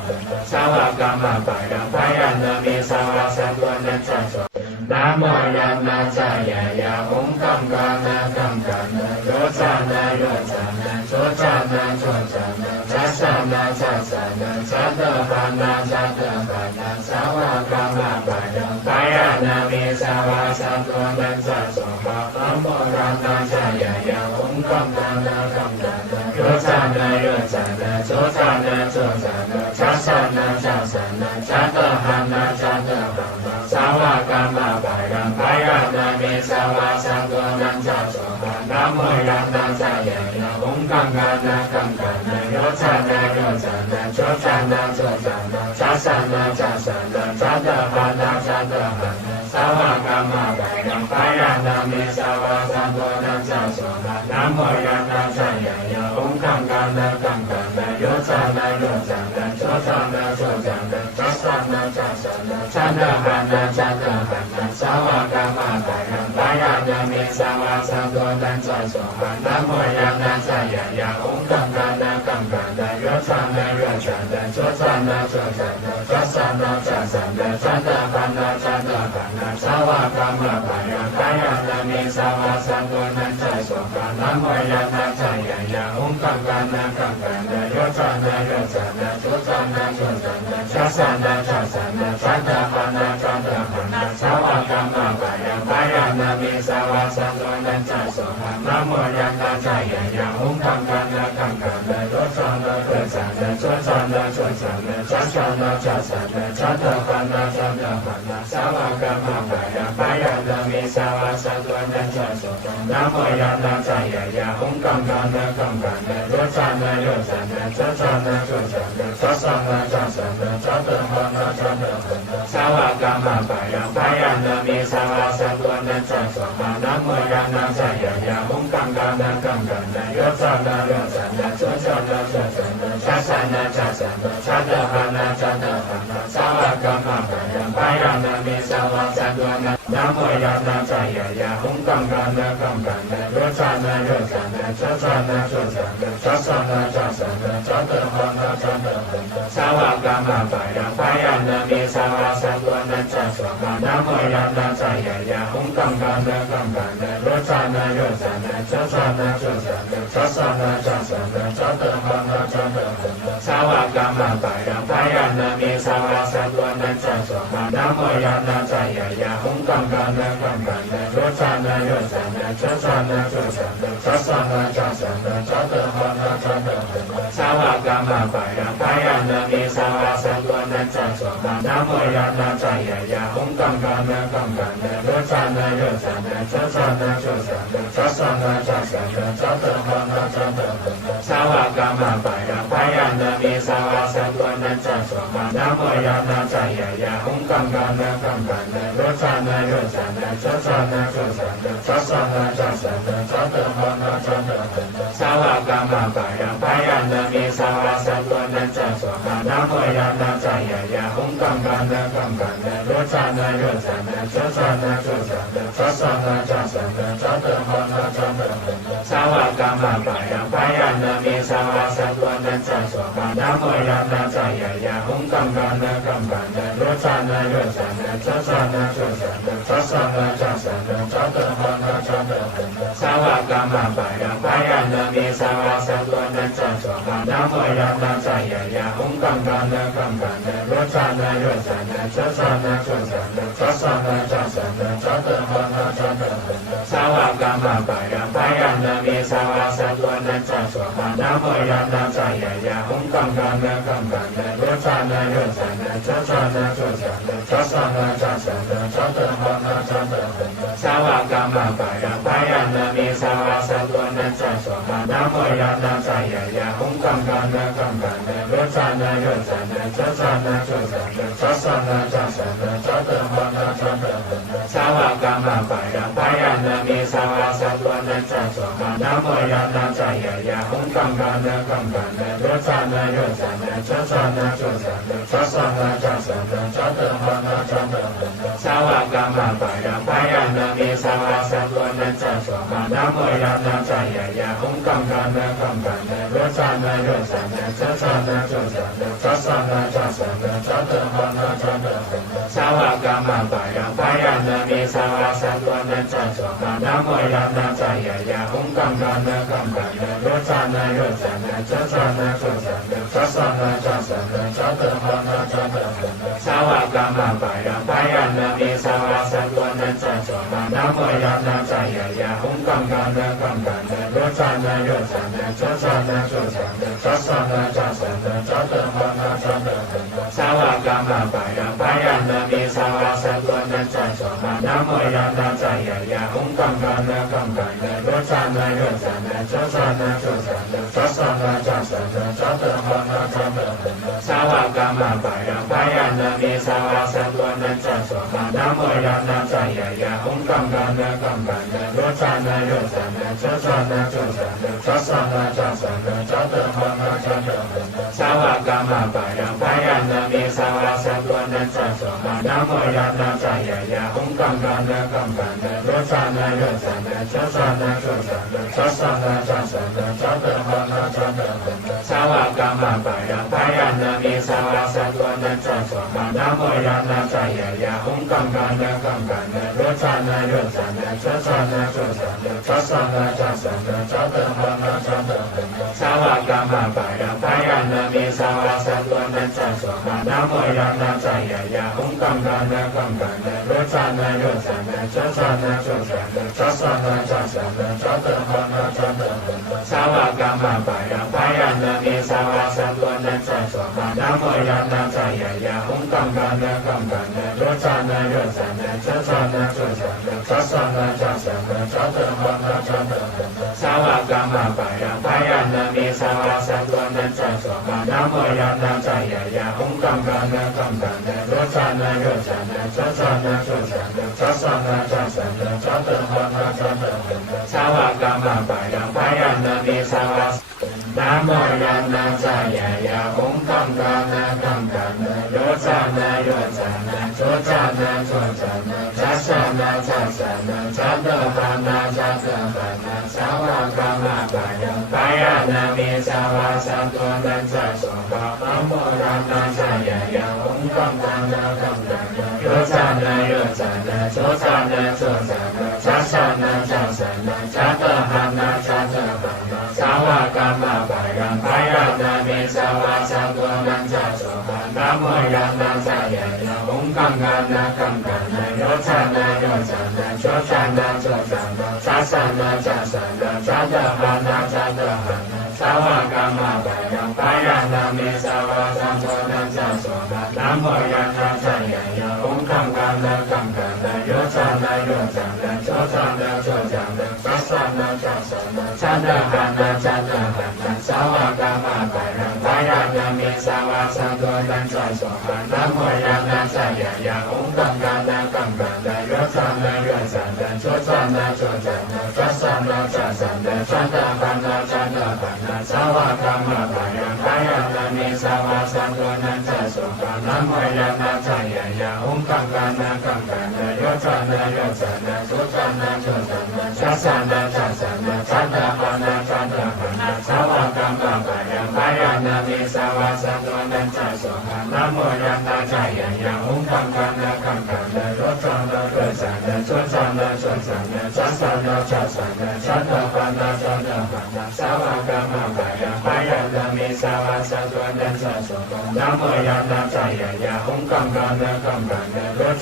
สาวกามาปะยังพายานามิสาวาสัตวันนั้นจัสสะนะโมยานาจายายาองกังกานะกังกานะโรจานะโรจานะโชจานะโชจานะจัสสะนะจัสสะนะจัตตะภะนะจัตตะภะนะสาวกามาปะยังพายานามิสาวาสัตวันนั้นจัสสะนะโมยานาจายายาองกังกานะกังกานะโรจานะโรจานะโชจานะโชจานะจัสสะนะจัสสะนะจัตตะภะนะจัตตะภะนะสาวกามาปะยังพายานามิสาวาสัตวันนั้นจัสสะนะโมยานาจายายาองกังกานะกังกานะโรจานะโรจานะโชจานะโชจานะจัสสะนะจัสสะนะจัตตะภะนะจัตตะภะนะสาวกามาปะยังพายานามิสาวาสัตวันนั้นจัสสะนะโมยานาจายายาองกังกานะกังกานะโรจานะโรจานะโชจานะโชจานะจัสสะนะจัสสะนะจัตตะภะนะจัตตะภะนะสาวกามาปะยังพายานามิสาวาสัตวันนั้นจัสสะนะโมยานาจายายาองกังกานะกังกานะโรจานะโรจานะโชจานะโชจานะจัสสะนะจัสสะนะจัตตะภะนะจัตตะภะนะสาวกามาปะยังพายานามิสาวาสัตวันนั้นจัสสะนะโมยานาจายายาองกังกานะกังกานะโรจานะโรจานะโชจานะโชจานะจัสสะนะจัสสะนะจัตตะภะนะจัตตะภะนะสาวกามาปะยังพายานามิสาวาสัตวันนั้นจัสสะนะโมยานาจายายาองกังกานะกังกานะโรจานะโรจานะโชจานะโชจานะจัสสะนะจัสสะนะจัตตะภะนะจัตตะภะนะสาวกามาปะยังพายานามิสาวาสัตวันนั้นจัสสะนะโมยานาจายายาองกังกานะกังกานะโรจานะโรจานะโชจานะโชจานะจัสสะนะจัสสะนะจัตตะภะนะจัตตะภะนะสาวกามาปะยังพายานามิสาวาสัตวันนั้นจัสสะนะโมยานาจายายาองกังกานะกังกานะโรจานะโรจานะโชจานะโชจานะจัสสะนะจัสสะนะจัตตะภะนะจัตตะภะนะสาวกามาปะยังพายานามิสาวาสัตวันนั้นนะโมยานาจายายาองกังกานะกังกานะโรจานะโรจานะโชจานะโชจานะจัสสะนะจัสสะนะจัตตะภะนะจัตตะภะนะสาวกามาปะยังพายานามิสาวาสัตวันนั้นจัสสะนะโมยานาจายายาองกังกานะกังกานะโรจานะโรจานะโชจานะโชจานะจัสสะนะจัสสะนะจัตตะภะนะจัตตะภะนะสาวกามาปะยังพายานามิสาวาสัตวันนั้นจัสสะนะโมยานาจายายาองกังกานะกังกานะโรจานะโรจานะโชจานะโชจานะจัสสะนะจัสสะนะจัตตะภะนะจัตตะภะนะสาวกามาปะยังพายานามิสาวาสัตวันนั้นจัสสะนะโมยานาจายายาองกังกานะกังกานะโรจานะโรจานะโชจานะโชจานะจัสสะนะจัสสะนะจัตตะภะนะจัตตะภะนะสาวกามาปะยังพายานามิสาวาสัตวันนั้นจัสสะนะโมยานาจายายาองกังกานะกังกานะโรจานะโรจานะโชจานะโชจานะจัสสะนะจัสสะนะจัตตะภะนะจัตตะภะนะสาวกามาปะยังพายานามิสาวาสัตวันนั้นจัสสะนะโมยานาจายายาองกังกานะกังกานะโรจานะโรจานะโชจานะโชจานะจัสสะนะจัสสะนะจัตตะภะนะจัตตะภะนะสาวกามาปะยังพายานามิสาวาสัตวันนั้นจัสสะนะโมยานาจายายาองกังกานะกังกานะโรจานะโรจานะโชจานะโชจานะจัสสะนะจัสสะนะจัตตะภะนะจัตตะภะนะสาวกามาปะยังพายานามิสาวาสัตวันนั้นจัสสะนะโมยานาจายายาองกังกานะกังกานะโรจานะโรจานะโชจานะโชจานะจัสสะนะจัสสะนะจัตตะภะนะจัตตะภะนะสาวกามาปะยังพายานามิสาวาสัตวันนั้นจัสสะนะโมยานาจายายาองกังกานะกังกานะโรจานะโรจานะโชจานะโชจานะจัสสะนะจัสสะนะจัตตะภะนะจัตตะภะนะสาวกามาปะยังพายานามิสาวาสัตวันนั้นจัสสะนะโมยานาจายายาองกังกานะกังกานะโรจานะโรจานะโชจานะโชจานะจัสสะนะจัสสะนะจัตตะภะนะจัตตะภะนะสาวกามาปะยังพายานามิสาวาสัตวันนั้นจัสสะนะโมยานาจายายาองกังกานะกังกานะโร จานะโยจานะโชจานะโชจานะจัสสะนะจัสสะนะจัตตะหะนะจัตตะหะนะสาวกามาปะยังพยานามิสาวาสัตวนันจัสสะมานะโมยานะจายายาองกังกานะกังกานะโยจานะโยจานะโชจานะโชจานะจัสสะนะจัสสะนะจัตตะหะนะจัตตะหะนะสาวกามาปะยังพยานามิสาวาสัตวนันจัสสะมานะโมยานะจายายาองกังกานะกังกานะโยจานะโยจานะโชจานะโชจานะจัสสะนะจัสสะนะจัตตะหะนะจัตตะหะนะสาวกามาปะยังพยานามิสาวาสัตวนันจัสสะมานะโมยานะจายายาองกังกานะกังกานะโยจานะโยจานะโชจานะโชจานะจัสสะนะจัสสะนะจัตตะหะนะจัตตะหะนะสาวกามาปะยังพยานามิสาวาสัตวนันจัสสะมานะโมยานะจายายาองกังกานะกังกานะโยจานะโยจานะโชจานะโชจานะจัสสะนะจัสสะนะจัตตะหะนะจัตตะหะนะสาวกามาปะยังพยานามิสาวาสัตวนันจัสสะมานะโมยานะจายายาองกังกานะกังกานะโยจานะโยจานะโชจานะโชจานะจัสสะนะจัสสะนะจัตตะหะนะจัตตะหะนะสาวกามาปะยังพยานามิสาวาสัตวนันจัสสะมานะโมยานะจายายาองกังกานะกังกานะโยจานะโยจานะโชจานะโชจานะจัสสะนะจัสสะนะจัตตะหะนะจัตตะหะนะสาวกามาปะยังพยานามิสาวาสัตวนันจัสสะมานะโมยานะจายายาองกังกานะกังกานะโยจานะโยจานะโชจานะโชจานะจัสสะนะจัสสะนะจัตตะหะนะจัตตะหะนะสาวกามาปะยังพยานามิสาวาสัตวนันจัสสะมานะโมยานะจายายาองกังกานะกังกานะโยจานะโยจานะโชจานะโชจานะจัสสะนะจัสสะนะจัตตะหะนะจัตตะหะนะสาวกามาปะยังพยานามิสาวาสัตวนันจัสสะมานะโมยานะจายายาองกังกานะกังกานะโยจานะโยจานะโชจานะโชจานะจัสสะนะจัสสะนะจัตตะหะนะจัตตะหะนะสาวกามาปะยังพยานามิสาวาสัตวนันจัสสะมานะโมยานะจายายาองกังกานะกังกานะโยจานะโยจานะโชจานะโชจานะจัสสะนะจัสสะนะจัตตะหะนะจัตตะหะนะสาวกามาปะยังพยานามิสาวานะโมยานะจายายาองกังกานะกังกานะโยจานะโยจานะโชจานะโชจานะจัสสะนะจัสสะนะจัตตะหะนะจัตตะหะนะสาวกามาปะยังพยานามิสาวาสัตวนันจัสสะมานะโมยานะจายายาองกังกานะกังกานะโยจานะโยจานะโชจานะโชจานะจัสสะนะจัสสะนะจัตตะหะนะจัตตะหะนะสาวกามาปะยังพยานามิสาวาสัตวนันจัสสะมานะโมยานะจายายาองกังกานะกังกานะโยจานะโยจานะโชจานะโชจานะจัสสะนะจัสสะนะจัตตะหะนะจัตตะหะนะสาวกามาปะยังพยานามิสาวาสัตวนันจัสสะมานะโมยานะจายายาองกังกานะกังกานะโยจานะโยจานะโชจานะโชจานะจัสสะนะจัสสะนะจัตตะหะนะจัตตะหะนะสาวกามาปะยังพยานามิสาวาสัตวนันจัสสะมานะโมยานะจายายาองกังกานะกังกานะโยจานะโยจานะโชจานะโชจานะจัสสะนะจัสสะนะจัตตะหะนะจัตตะหะนะสาวกามาปะยังพยานามิสาวาสัตวนันจัสสะมานะโมยานะจายายาองกังกานะกังกานะโยจานะโยจานะโชจานะโชจานะจัสสะนะจัสสะนะจัตตะหะนะจัตตะหะนะสาวกามาปะยังพยานามิสาวาสัตวนันจัสสะมานะโมยานะจายายาองกังกานะกังกานะโยจานะโยจานะโชจานะโชจานะจัสสะนะจัสสะนะจัตตะหะนะจัตตะหะนะสาวกามาปะยังพยานามิสาวาสัตวนันจัสสะมานะโมยานะจายายาองกังกานะกังกานะโย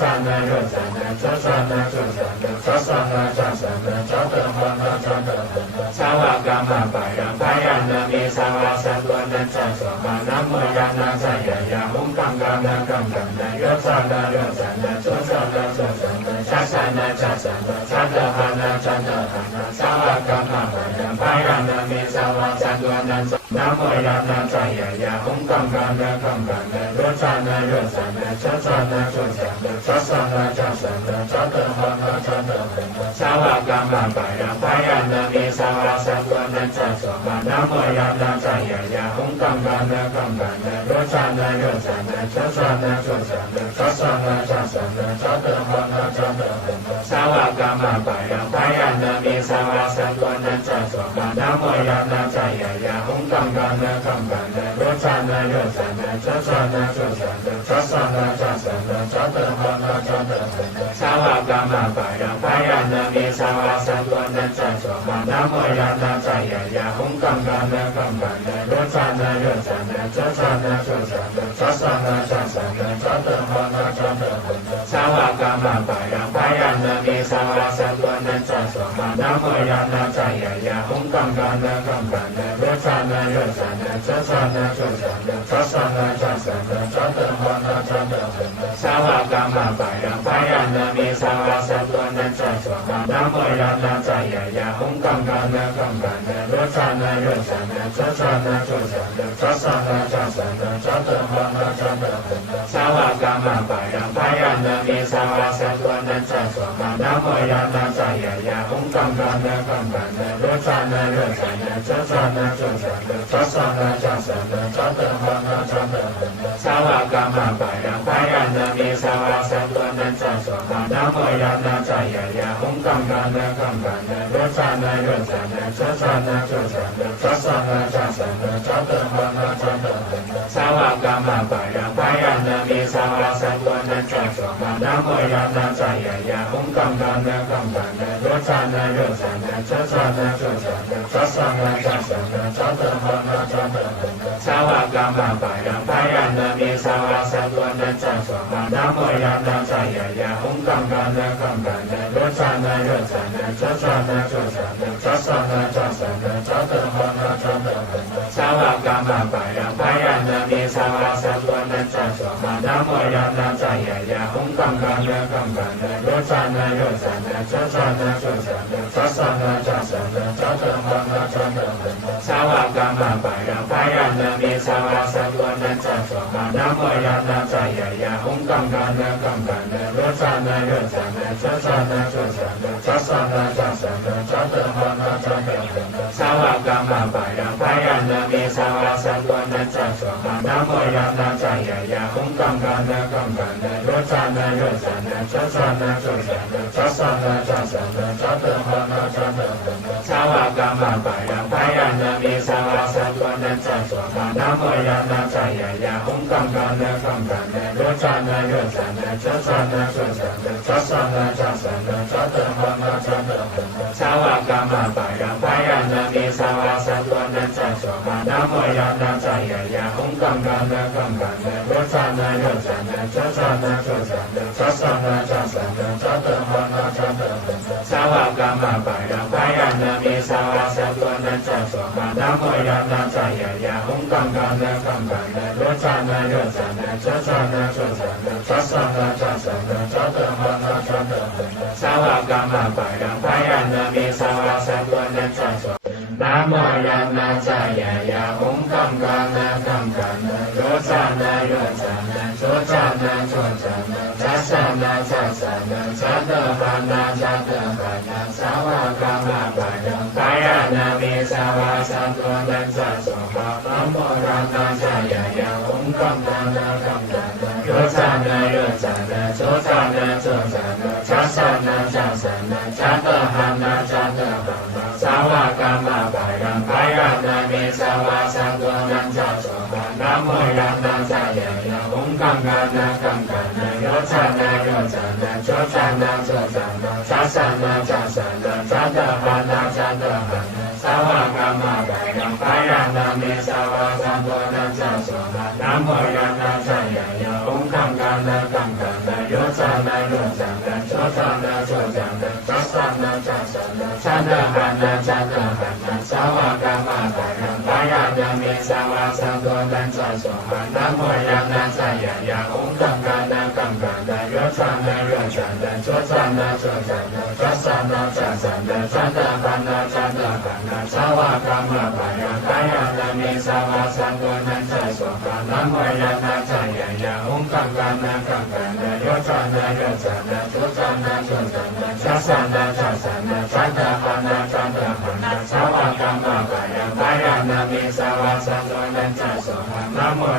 จานะโยจานะโชจานะโชจานะจัสสะนะจัสสะนะจัตตะหะนะจัตตะหะนะสาวกามาปะยังพยานามิสาวาสัตวนันจัสสะมานะโมยานะจายายาองกังกานะกังกานะโยจานะโยจานะโชจานะโชจานะจัสสะนะจัสสะนะจัตตะหะนะจัตตะหะนะสาวกามาปะยังพยานามิสาวาสัตวนันจัสสะนะโมยานะจายายาองกังกานะกังกานะโยจานะโยจานะโชจานะโชจานะจัสสะนะจัสสะนะจัตตะหะนะจัตตะหะนะสาวกามาปะยังพยานามิสาวาสัตวนันจัสสะมานะโมยานะจายายาองกั กัมกันนะกัมกันนะโรจานะโรจานะโชจานะโชจานะจัสสะนะจัสสะนะจัตตะหะนะจัตตะหะนะสาวกามาปะยังพายานะมีสาวาสัตวนะจัสสะมานะโมยานะจายายาหุงกัมกันนะกัมกันนะโรจานะโรจานะโชจานะโชจานะจัสสะนะจัสสะนะจัตตะหะนะจัตตะหะนะสาวกามาปะยังพายานะมีสาวาสัตวนะจัสสะมานะโมยานะจายายาหุงกัมกันนะกัมกันนะโรจานะโรจานะโชจานะโชจานะจัสสะนะจัสสะนะจัตตะหะนะจัตตะหะนะสาวกามาปะยังพายานะมีสาวาสัตวนะจัสสะมานะโมยานะจายายาหุงกัมกันนะกัมกันนะโรจานะโรจานะโชจานะโชจานะจัสสะนะจัสสะนะจัตตะหะนะจัตตะหะนะสาวกามาปะยังพายานะมีสาวาสัตวนะจัสสะมานะโมยานะจายายาหุงกัมกันนะกัมกันนะโรจานะโรจานะโชจานะโชจานะจัสสะนะจัสสะนะจัตตะหะนะจัตตะหะนะสาวกามาปะยังพายานะมีสาวาสัตวนะจัสสะมานะโมยานะจายายาหุงกัมกันนะกัมกันนะโรจานะโรจานะโชจานะโชจานะจัสสะนะจัสสะนะจัตตะหะนะจัตตะหะนะสาวกามาปะยังพายานะมีสาวาสัตวนะจัสสะมานะโมยานะจายายาหุงกัมกันนะกัมกันนะโรจานะโรจานะโชจานะโชจานะจัสสะนะจัสสะนะจัตตะหะนะจัตตะหะนะสาวกามาปะยังพายานะมีสาวาสัตวนะจัสสะมานะโมยานะจายายาหุงกัมกันนะกัมกันนะโรจานะโรจานะโชจานะโชจานะจัสสะนะจัสสะนะจัตตะหะนะจัตตะหะนะสาวกามาปะยังพายานะมีสาวาสัตวนะจัสสะมานะโมยานะจายายาหุงกัมกันนะกัมกันนะโรจานะโรจานะโชจานะโชจานะจัสสะนะจัสสะนะจัตตะหะนะจัตตะหะนะสาวกามาปะยังพายานะมีสาวาสัตวนะจัสสะมานะโมยานะจายายาหุงกัมกันนะกัมกันนะโรจานะโรจานะโชจานะโชจานะจัสสะนะจัสสะนะจัตตะหะนะจัตตะหะนะสาวกามาปะยังพายานะมีสาวาสัตวนะจัสสะมานะโมยานะจายายาหุงกัมกันนะกัมกันนะโรจานะโรจานะโชจานะโชจานะจัสสะนะจัสสะนะจัตตะหะนะจัตตะหะนะสาวกามาปะยังพายานะมีสาวาสัตวนะจัสสะมานะโมยานะจายายาหุงกัมกันนะกัมกันนะโรจานะโรจานะโชจานะโชจานะจัสสะนะจัสสะนะจัตตะหะนะจัตตะหะนะสาวกามาปะยังพายานะมีสาวาสัตวนะจัสสะมานะโมยานะจายายาหุงกัมกันนะกัมกันนะโรจานะโรจานะโชจานะโชจานะจัสสะนะจัสสะนะจัตตะหะนะจัตตะหะนะสาวกามาปะยังพายานะมีสาวาสัตวนะจัสสะมานะโมยานะจายายาหุงกัมกันนะกัมกันนะโรจานะโรจานะโชจานะโชจานะจัสสะนะจัสสะนะจัตตะหะนะจัตตะหะนะสาวกามาปะยังพายานะมีสาวาสัตวนะจัสสะมานะโมยานะจายายาหุงกัมกันนะกัมกันนะโรจานะโรจานะโชจานะโชจานะจัสสะนะจัสสะนะจัตตะหะนะจัตตะหะนะสาวกามาปะยังพายานะมีสาวาสัตวนะจัสสะนะโมยานะจายายาหุงกัมกันนะกัมกันนะโรจานะโรจานะโชจานะโชจานะจัสสะนะจัสสะนะจัตตะหะนะจัตตะหะนะสาวกามาปะยังพายานะมีสาวาสัตวนะจัสสะมานะโมยานะจายายาหุงกัมกันนะกัมกันนะโรจานะโรจานะโชจานะโชจานะจัสสะนะจัสสะนะจัตตะหะนะจัตตะหะนะสาวกามาปะยังพายานะมีสาวาสัตวนะจัสสะมานะโมยานะจายายาหุงกัมกันนะกัมกันนะโรจานะโรจานะโชจานะโชจานะจัสสะนะจัสสะนะจัตตะหะนะจัตตะหะนะสาวกามาปะยังพายานะมีสาวาสัตวนะจัสสะมานะโมยานะจายายาหุงกัมกันนะกัมกันนะโรจานะโรจานะโชจานะโชจานะจัสสะนะจัสสะนะจัตตะหะนะจัตตะหะนะสาวกามาปะยังพายานะมีสาวาสัตวนะจัสสะมานะโมยานะจายายาหุงกัมกันนะกัมกันนะโรจานะโรจานะโชจานะโชจานะจัสสะนะจัสสะนะจัตตะหะนะจัตตะหะนะสาวกามาปะยังพายานะมีสาวาสัตวนะจัสสะมานะโมยานะจายายาหุงกัมกันนะกัมกันนะโรจานะโรจานะโชจานะโชจานะจัสสะนะจัสสะนะจัตตะหะนะจัตตะหะนะสาวกามาปะยังพายานะมีสาวาสัตวนะจัสส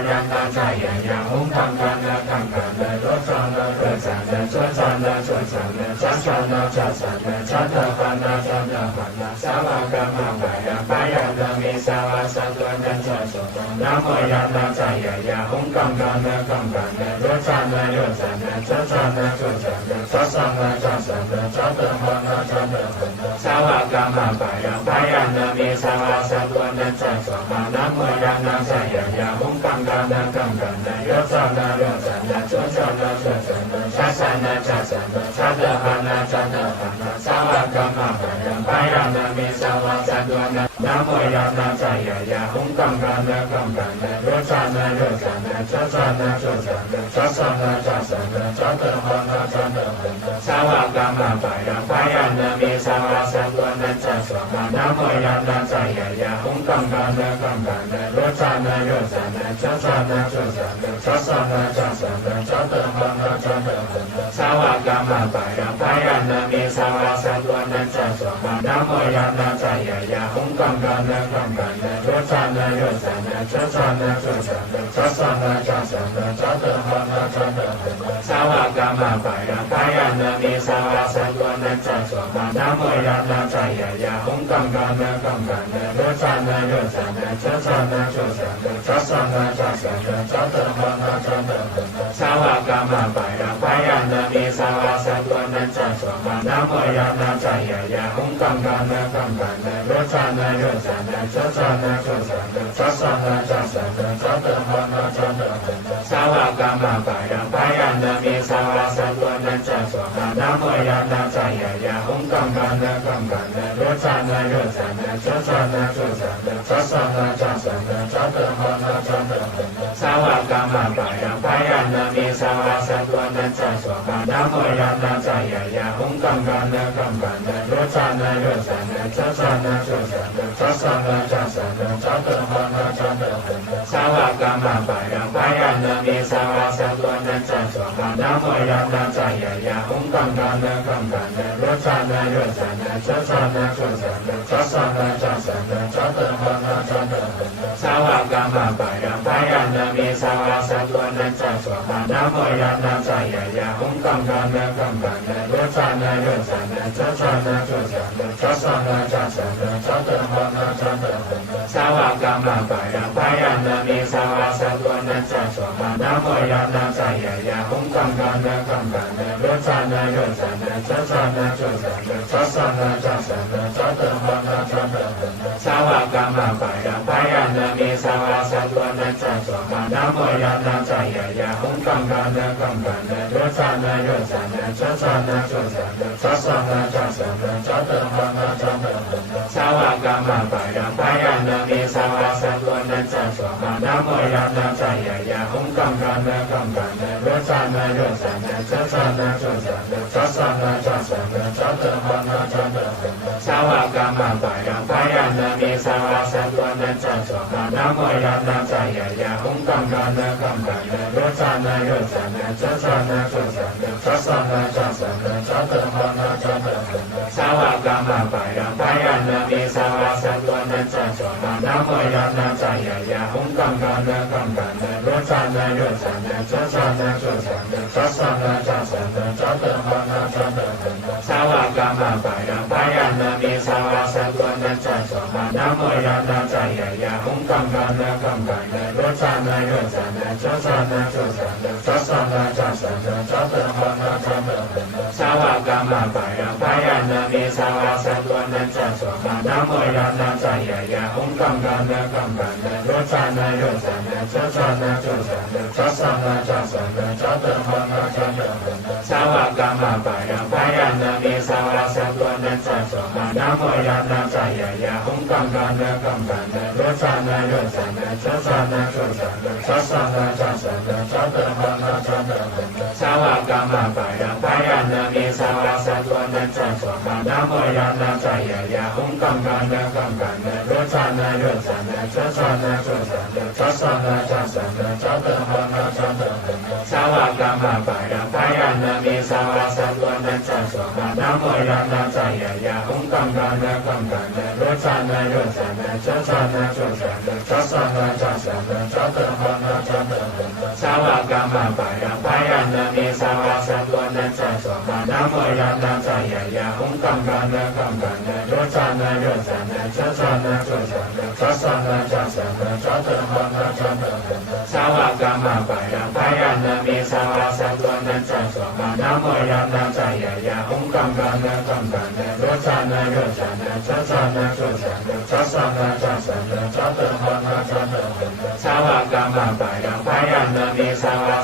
ยันตาใจยายาหุงคังกันนะคังกันนะรถจันนะรถจันนะชวนจันนะชวนจันนะจันจันนะจันจันนะจันตะพันนะจันตะพันนะสาวกรรมะไปยังไปยังนะมีสาวาสัตว์นันจันโสนะโมยันตาใจยายาหุงคังกันนะคังกันนะรถจันนะรถจันนะจันจันนะชวนจันนะจันจันนะจันจันนะจันตะพันนะจันตะพันนะสาวกรรมะไปยังไปยังนะมีสาวาสัตว์นันจันโสนะโมยันตาใจยายาหุงคังกันนะคังกันนะรถจันนะรถจันนะชวนจันนะชวนจันนะจันจันนะจันจันนะจันตะพันนะจันตะพันนะสาวกรรมะไปยังไปยังนะมีสาวาสัตว์นันนะโมยันตาใจยายาหุงคังกันนะคังกันนะรถจันนะรถจันนะจันจันนะชวนจันนะจันจันนะจันจันนะจันตะพันนะจันตะพันนะสาวกรรมะไปยังไปยังนะมีสาวาสัตว์นันจันโสนะโมยันตาใจยายาหุงคังกันนะคังกันนะรถจันนะรถจันนะจันจันนะชวนจันนะจันจันนะจันจันนะจันตะพันนะจันตะพันนะสาวกรรมะไปยังไปยังนะมีสาวาสัตว์นันจันโสนะโมยันตาใจยายาหุงคังกันนะคังกันนะรถจันนะรถจันนะจันจันนะชวนจันนะจันจันนะจันจันนะจันตะพันนะจันตะพันนะสาวกรรมะไปยังไปยังนะมีสาวาสัตว์นันจันโสนะโมยันตาใจยายาหุงคังกันนะคังกันนะรถจันนะรถจันนะจันจันนะชวนจันนะจันจันนะจันจันนะจันตะพันนะจันตะพันนะสาวกรรมะไปยังไปยังนะมีสาวาสัตว์นันจันโสนะโมยันตาใจยายาหุงคังกันนะคังกันนะรถจันนะรถจันนะจันจันนะชวนจันนะจันจันนะจันจันนะจันตะพันนะจันตะพันนะสาวกรรมะไปยังไปยังนะมีสาวาสัตว์นันจันโสนะโมยันตาใจยายาหุงคังกันนะคังกันนะรถจันนะรถจันนะจันจันนะชวนจันนะจันจันนะจันจันนะจันตะพันนะจันตะพันนะสาวกรรมะไปยังไปยังนะมีสาวาสัตว์นันจันโสนะโมยันตาใจยายาหุงคังกันนะคังกันนะรถจันนะรถจันนะจันจันนะชวนจันนะจันจันนะจันจันนะจันตะพันนะจันตะพันนะสาวกรรมะไปยังไปยังนะมีสาวาสัตว์นันจันโสนะโมยันตาใจยายาหุงคังกันนะคังกันนะรถจันนะรถจันนะจันจันนะชวนจันนะจันจันนะจันจันนะจันตะพันนะจันตะพันนะสาวกรรมะไปยังไปยังนะมีสาวาสัตว์นันจันโสนะโมยันตาใจยายาหุงคังกันนะคังกันนะรถจันนะรถจันนะจันจันนะชวนจันนะจันจันนะจันจันนะจันตะพันนะจันตะพันนะสาวกรรมะไปยังไปยังนะมีสาวาสัตว์นันจันโสนะโมยันตาใจยายาหุงคังกันนะคังกันนะรถจันนะรถจันนะจันจันนะชวนจันนะจันจันนะจันจันนะจันตะพันนะจันตะพันนะสาวกรรมะไปยังไปยังนะมีสาวาสัตว์นันจันโสนะโมยันตาใจยายาหุงคังกันนะคังกันนะรถจันนะรถจันนะจันจันนะชวนจันนะจันจันนะจันจันนะจันตะพันนะจันตะพันนะสาวกรรมะไปยังไปยังนะมีสาวาสัตว์นันจันโสนะโมยันตาใจยายาหุงคังกันนะคังกันนะรถจันนะรถจันนะจันจันนะชวนจันนะจันจันนะจันจันนะจันตะพันนะจันตะพันนะสาวกรรมะไปยังไปยังนะมีสาวาสัตว์นันจันโสนะโมยันตาใจยายาหุงคังกันนะคังกันนะรถจันนะรถจันนะจันจันนะชวนจันนะจันจันนะจันจันนะจันตะพันนะจันตะพันนะสาวกรรมะไปยังไปยังนะมีสาวาสัตว์นันจันโสนะโมยันตาใจยายาหุงคังกันนะคังกันนะรถจันนะรถจันนะจันจันนะชวนจันนะจันจันนะจันจันนะจันตะพันนะจันตะพันนะสาวกรรมะไปยังไปยังนะมีสาวาสัตว์นันจันโสนะโมยันตาใจยายาหุงคังกันนะคังกันนะรถจันนะรถจันนะจันจันนะชวนจันนะจันจันนะจันจันนะจันตะพันนะจันตะพันนะสาวกรรมะไปยังไปยังนะมีสาวาสัตว์นันจันโสนะโมยันตาใจยายาหุงคังกันนะคังกันนะรถจันนะรถจันนะจันจันนะชวนจันนะจันจันนะจันจันนะจันตะพันนะจันตะพันนะสาวกรรมะไปยังไปยังนะมีสาวาสัตว์นันจันโสนะโมยันตาใจยายาหุงคังกันนะคังกันนะรถจันนะรถจันนะจันจันนะชวนจันนะจันจันนะจันจันนะจันตะพันนะจันตะพันนะสาวกรรมะไปยังไปยังนะมีสาวาสัตว์นันจันโสนะโมยันตาใจยายาหุงคังกันนะคังกันนะรถจันนะรถจันนะจันจันนะชวนจันนะจันจันนะจันจันนะจันตะพันนะจันตะพันนะสาวกรรมะไปยังไปยังนะมีสาวาสัตว์นันจันโสนะโมยันตาใจยายาหุงคังกันนะคังกันนะรถจันนะรถจันนะจันจันนะชวนจันนะจันจั สนาจัสสนาจัตตาหันจัตตาหันสาวกามาปายังพายันนามิสาวาสัตวนันจัสสมานะโมยันนาจายายาองกังกานะกังกานะโรจานะโรจานะจัสสนาจัสสนาจัสสนาจัสสนาจัตตาหันจัตตาหันสาวกามาปายังพายันนามิสาวาสัตวนันจัสสมานะโมยันนาจายายาองกังกานะกังกานะโรจานะโรจานะจัสสนาจัสสนาจัสสนาจัสสนาจัตตาหันจัตตาหันสาวกามาปายังพายันนามิสาวา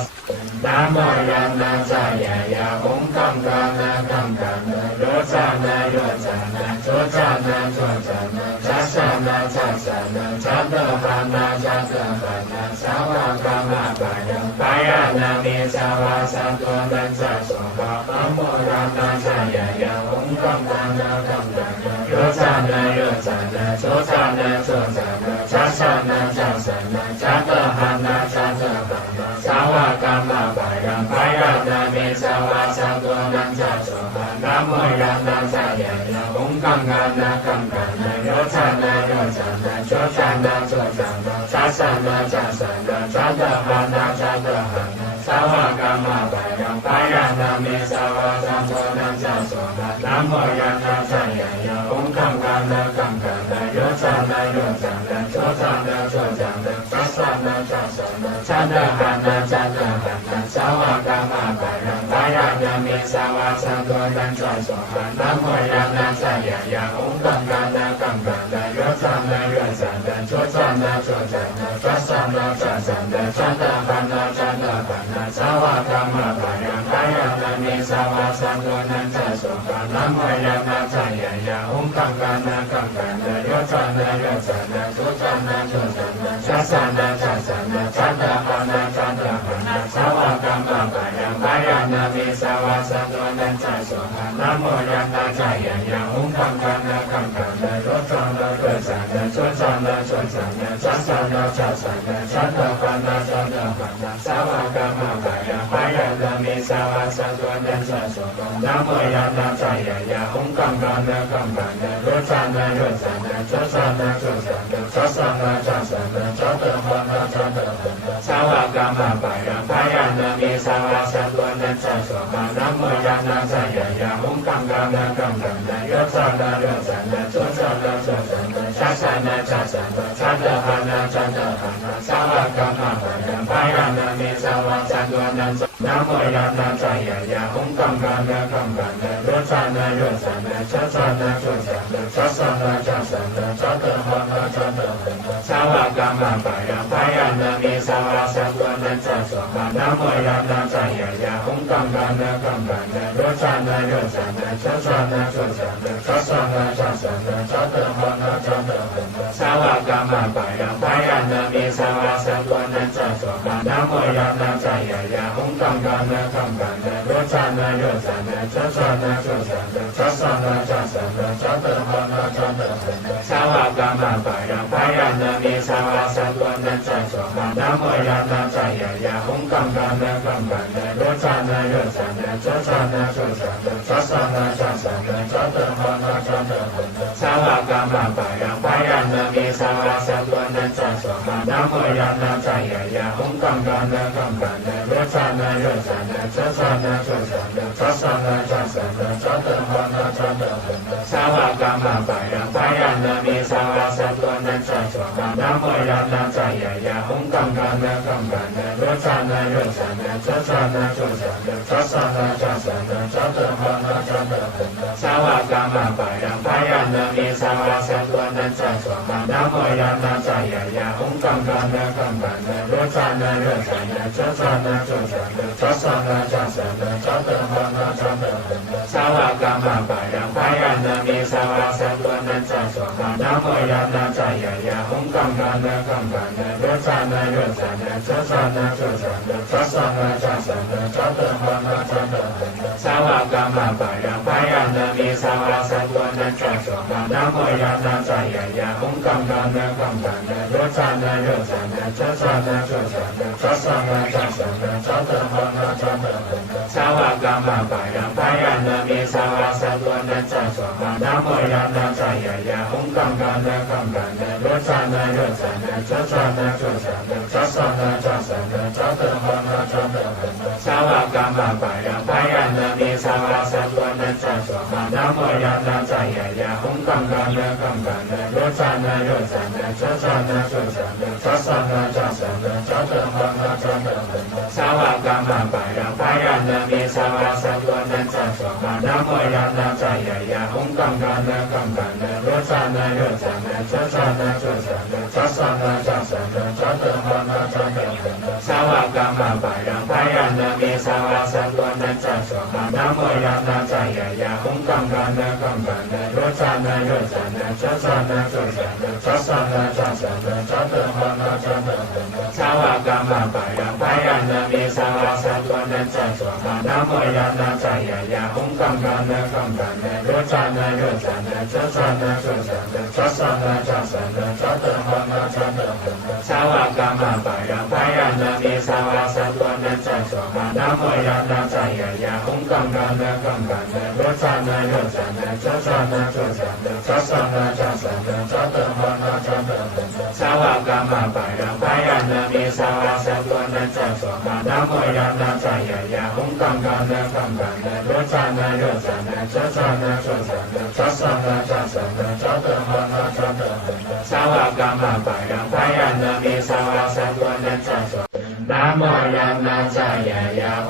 นะโมยันนาจายายาองกังกานะกังกานะโรจานะโรจานะโชจานะโชจานะจัสสนาจัสสนาจัตตาหันจัตตาหันสาวกามาปายังพายันนามิสาวาสัตวนันจัสสมานะโมยันนาจายายาองกังกานะกังกานะโรจานะโรจานะโชจานะโชจานะจัสสนาจัสสนาจัตตาหันจัตตาหันสาวกามาปายังพายันนามิสาวาสัตวนันจัสสมานะโมยันนาจายายาองกังกานะกังกานะโรจานะโรจานะโชจานะโชจานะจัสสนาจัสสนาจัตตาหันจัตตาหันสาวกามาปายังพายันนามิสาวาสัตวนันจัสสมานะโมยันนาจายายาองกังกานะกังกานะโรจานะโรจานะโชจานะโชจานะจัสสนาจัสสนาจัตตาหันจัตตาหันสาวกามาปายังพายันนามิสาวาสัตวนันจัสสมานะโมยันนาจายายาองกังกานะกังกานะโรจานะโรจานะโชจานะโชจานะจัสสนาจัสสนาจัตตาหันจัตตาหันสาวกามาปายังพายันนามิสาวาสัตวนันจัสสมานะโมยันนาจายายาองกังกานะกังกานะโรจานะโรจานะโชจานะโชจานะจัสสนาจัสสนาจัตตาหันจัตตาหันสาวกามาปายังพายันนามิสาวาสัตวนันจัสสมานะโมยันนาจายายาองกังกานะกังกานะโรจานะโรจานะโชจานะโชจานะจัสสนาจัสสนาจัตตาหันจัตตาหันสาวกามาปายังพายันนามิสาวาสัตวนันจัสสมานะโมยันนาจายายาองกังกานะกังกานะโรจานะโรจานะโชจานะโชจานะจัสสนาจัสสนาจัตตาหันจัตตาหันสาวกามาปายังพายันนามิสาวาสัตวนันจัสสมานะโมยันนาจายายาองกังกานะกังกานะโรจานะโรจานะโชจานะโชจานะจัสสนาจัสสนาจัตตาหันจัตตาหันสาวกามาปายังพายันนามิสาวาสัตวนันจัสสนะโมยันนาจายายาองกังกานะกังกานะโรจานะโรจานะโชจานะโชจานะจัสสนาจัสสนาจัตตาหันจัตตาหันสาวกามาปายังพายันนามิสาวาสัตวนันจัสสมานะโมยันนาจายายาองกังกานะกังกานะโรจานะโรจานะโชจานะโชจานะจัสสนาจัสสนาจัตตาหันจัตตาหันสาวกามาปายังพายันนามิสาวาสัตวนันจัสสมานะโมยันนาจายายาองกังกานะกังกานะโรจานะโรจานะโชจานะโชจานะจัสสนาจัสสนาจัตตาหันจัตตาหันสาวกามาปายังพายันนามิสาวาสัตวนันจัสสมานะโมยันนาจายายาองกังกานะกังกานะโรจานะโรจานะโชจานะโชจานะจัสสนาจัสสนาจัตตาหันจัตตาหันสาวกามาปายังพายันนามิสาวาสัตวนันจัสสมานะโมยันนาจายายาองกังกานะกังกานะโรจานะโรจานะโชจานะโชจานะจัสสนาจัสสนาจัตตาหันจัตตาหันสาวกามาปายังพายันนามิสาวาสัตวนันจัสสมานะโมยันนาจายายาองกังกานะกังกานะโรจานะโรจานะโชจานะโชจานะจัสสนาจัสสนาจัตตาหันจัตตาหันสาวกามาปายังพายันนามิสาวาสัตวนันจัสสมานะโมยันนาจายายาองกังกานะกังกานะโรจานะโรจานะโชจานะโชจานะจัสสนาจัสสนาจัตตาหันจัตตาหันสาวกามาปายังพายันนามิสาวาสัตวนันจัสสมานะโมยันนาจายายาองกังกานะกังกานะโรจานะโรจานะโชจานะโชจานะจัสสนาจัสสนาจัตตาหันจัตตาหันสาวกามาปายังพายันนามิสาวาสัตวนันจัสสมานะโมยันนาจายายาองกังกานะกังกานะโรจานะโรจานะโชจานะโชจานะจัสสนาจัสสนาจัตตาหันจัตตาหันสาวกามาปายังพายันนามิสาวาสัตวนันจัสสมานะโมยันนาจายายาองกังกานะกังกานะโร จานะโยจานะโจจานะโจจานะจัสสะนะจัสสะนะจัตตะหันะจัตตะหันะสาวกามาปะยังพยัญชนะมีสาวาสัตว์นั้นจัสสะมานะโมยานะจายายาองกังกานะกังกานะโยจานะโยจานะโจจานะโจจานะจัสสะนะจัสสะนะจัตตะหันะจัตตะหันะสาวกามาปะยังพยัญชนะมีสาวาสัตว์นั้นจัสสะมานะโมยานะจายายาองกังกานะกังกานะโยจานะโยจานะโจจานะโจจานะจัสสะนะจัสสะนะจัตตะหันะจัตตะหันะสาวกามาปะยังพยัญชนะมีสาวาสัตว์นั้นจัสสะมานะโมยานะจายายาองกังกานะกังกานะโยจานะโยจานะโจจานะโจจานะจัสสะนะจัสสะนะจัตตะหันะจัตตะหันะสาวกามาปะยังพยัญชนะมีสาวาสัตว์นั้นจัสสะมานะโมยานะจายายาองกังกานะกังกานะโยจานะโยจานะโจจานะโจจานะจัสสะนะจัสสะนะจัตตะหันะจัตตะหันะสาวกามาปะยังพยัญชนะมีสาวาสัตว์นั้นจัสสะมานะโมยานะจายายาองกังกานะกังกานะโยจานะโยจานะโจจานะโจจานะจัสสะนะจัสสะนะจัตตะหันะจัตตะหันะสาวกามาปะยังพยัญชนะมีสาวาสัตว์นั้นจัสสะมานะโมยานะจายายาองกังกานะกังกานะโยจานะโยจานะโจจานะโจจานะจัสสะนะจัสสะนะจัตตะหันะจัตตะหันะสาวกามาปะยังพยัญชนะมีสาวาสัตว์นั้นจัสสะนะโมยาน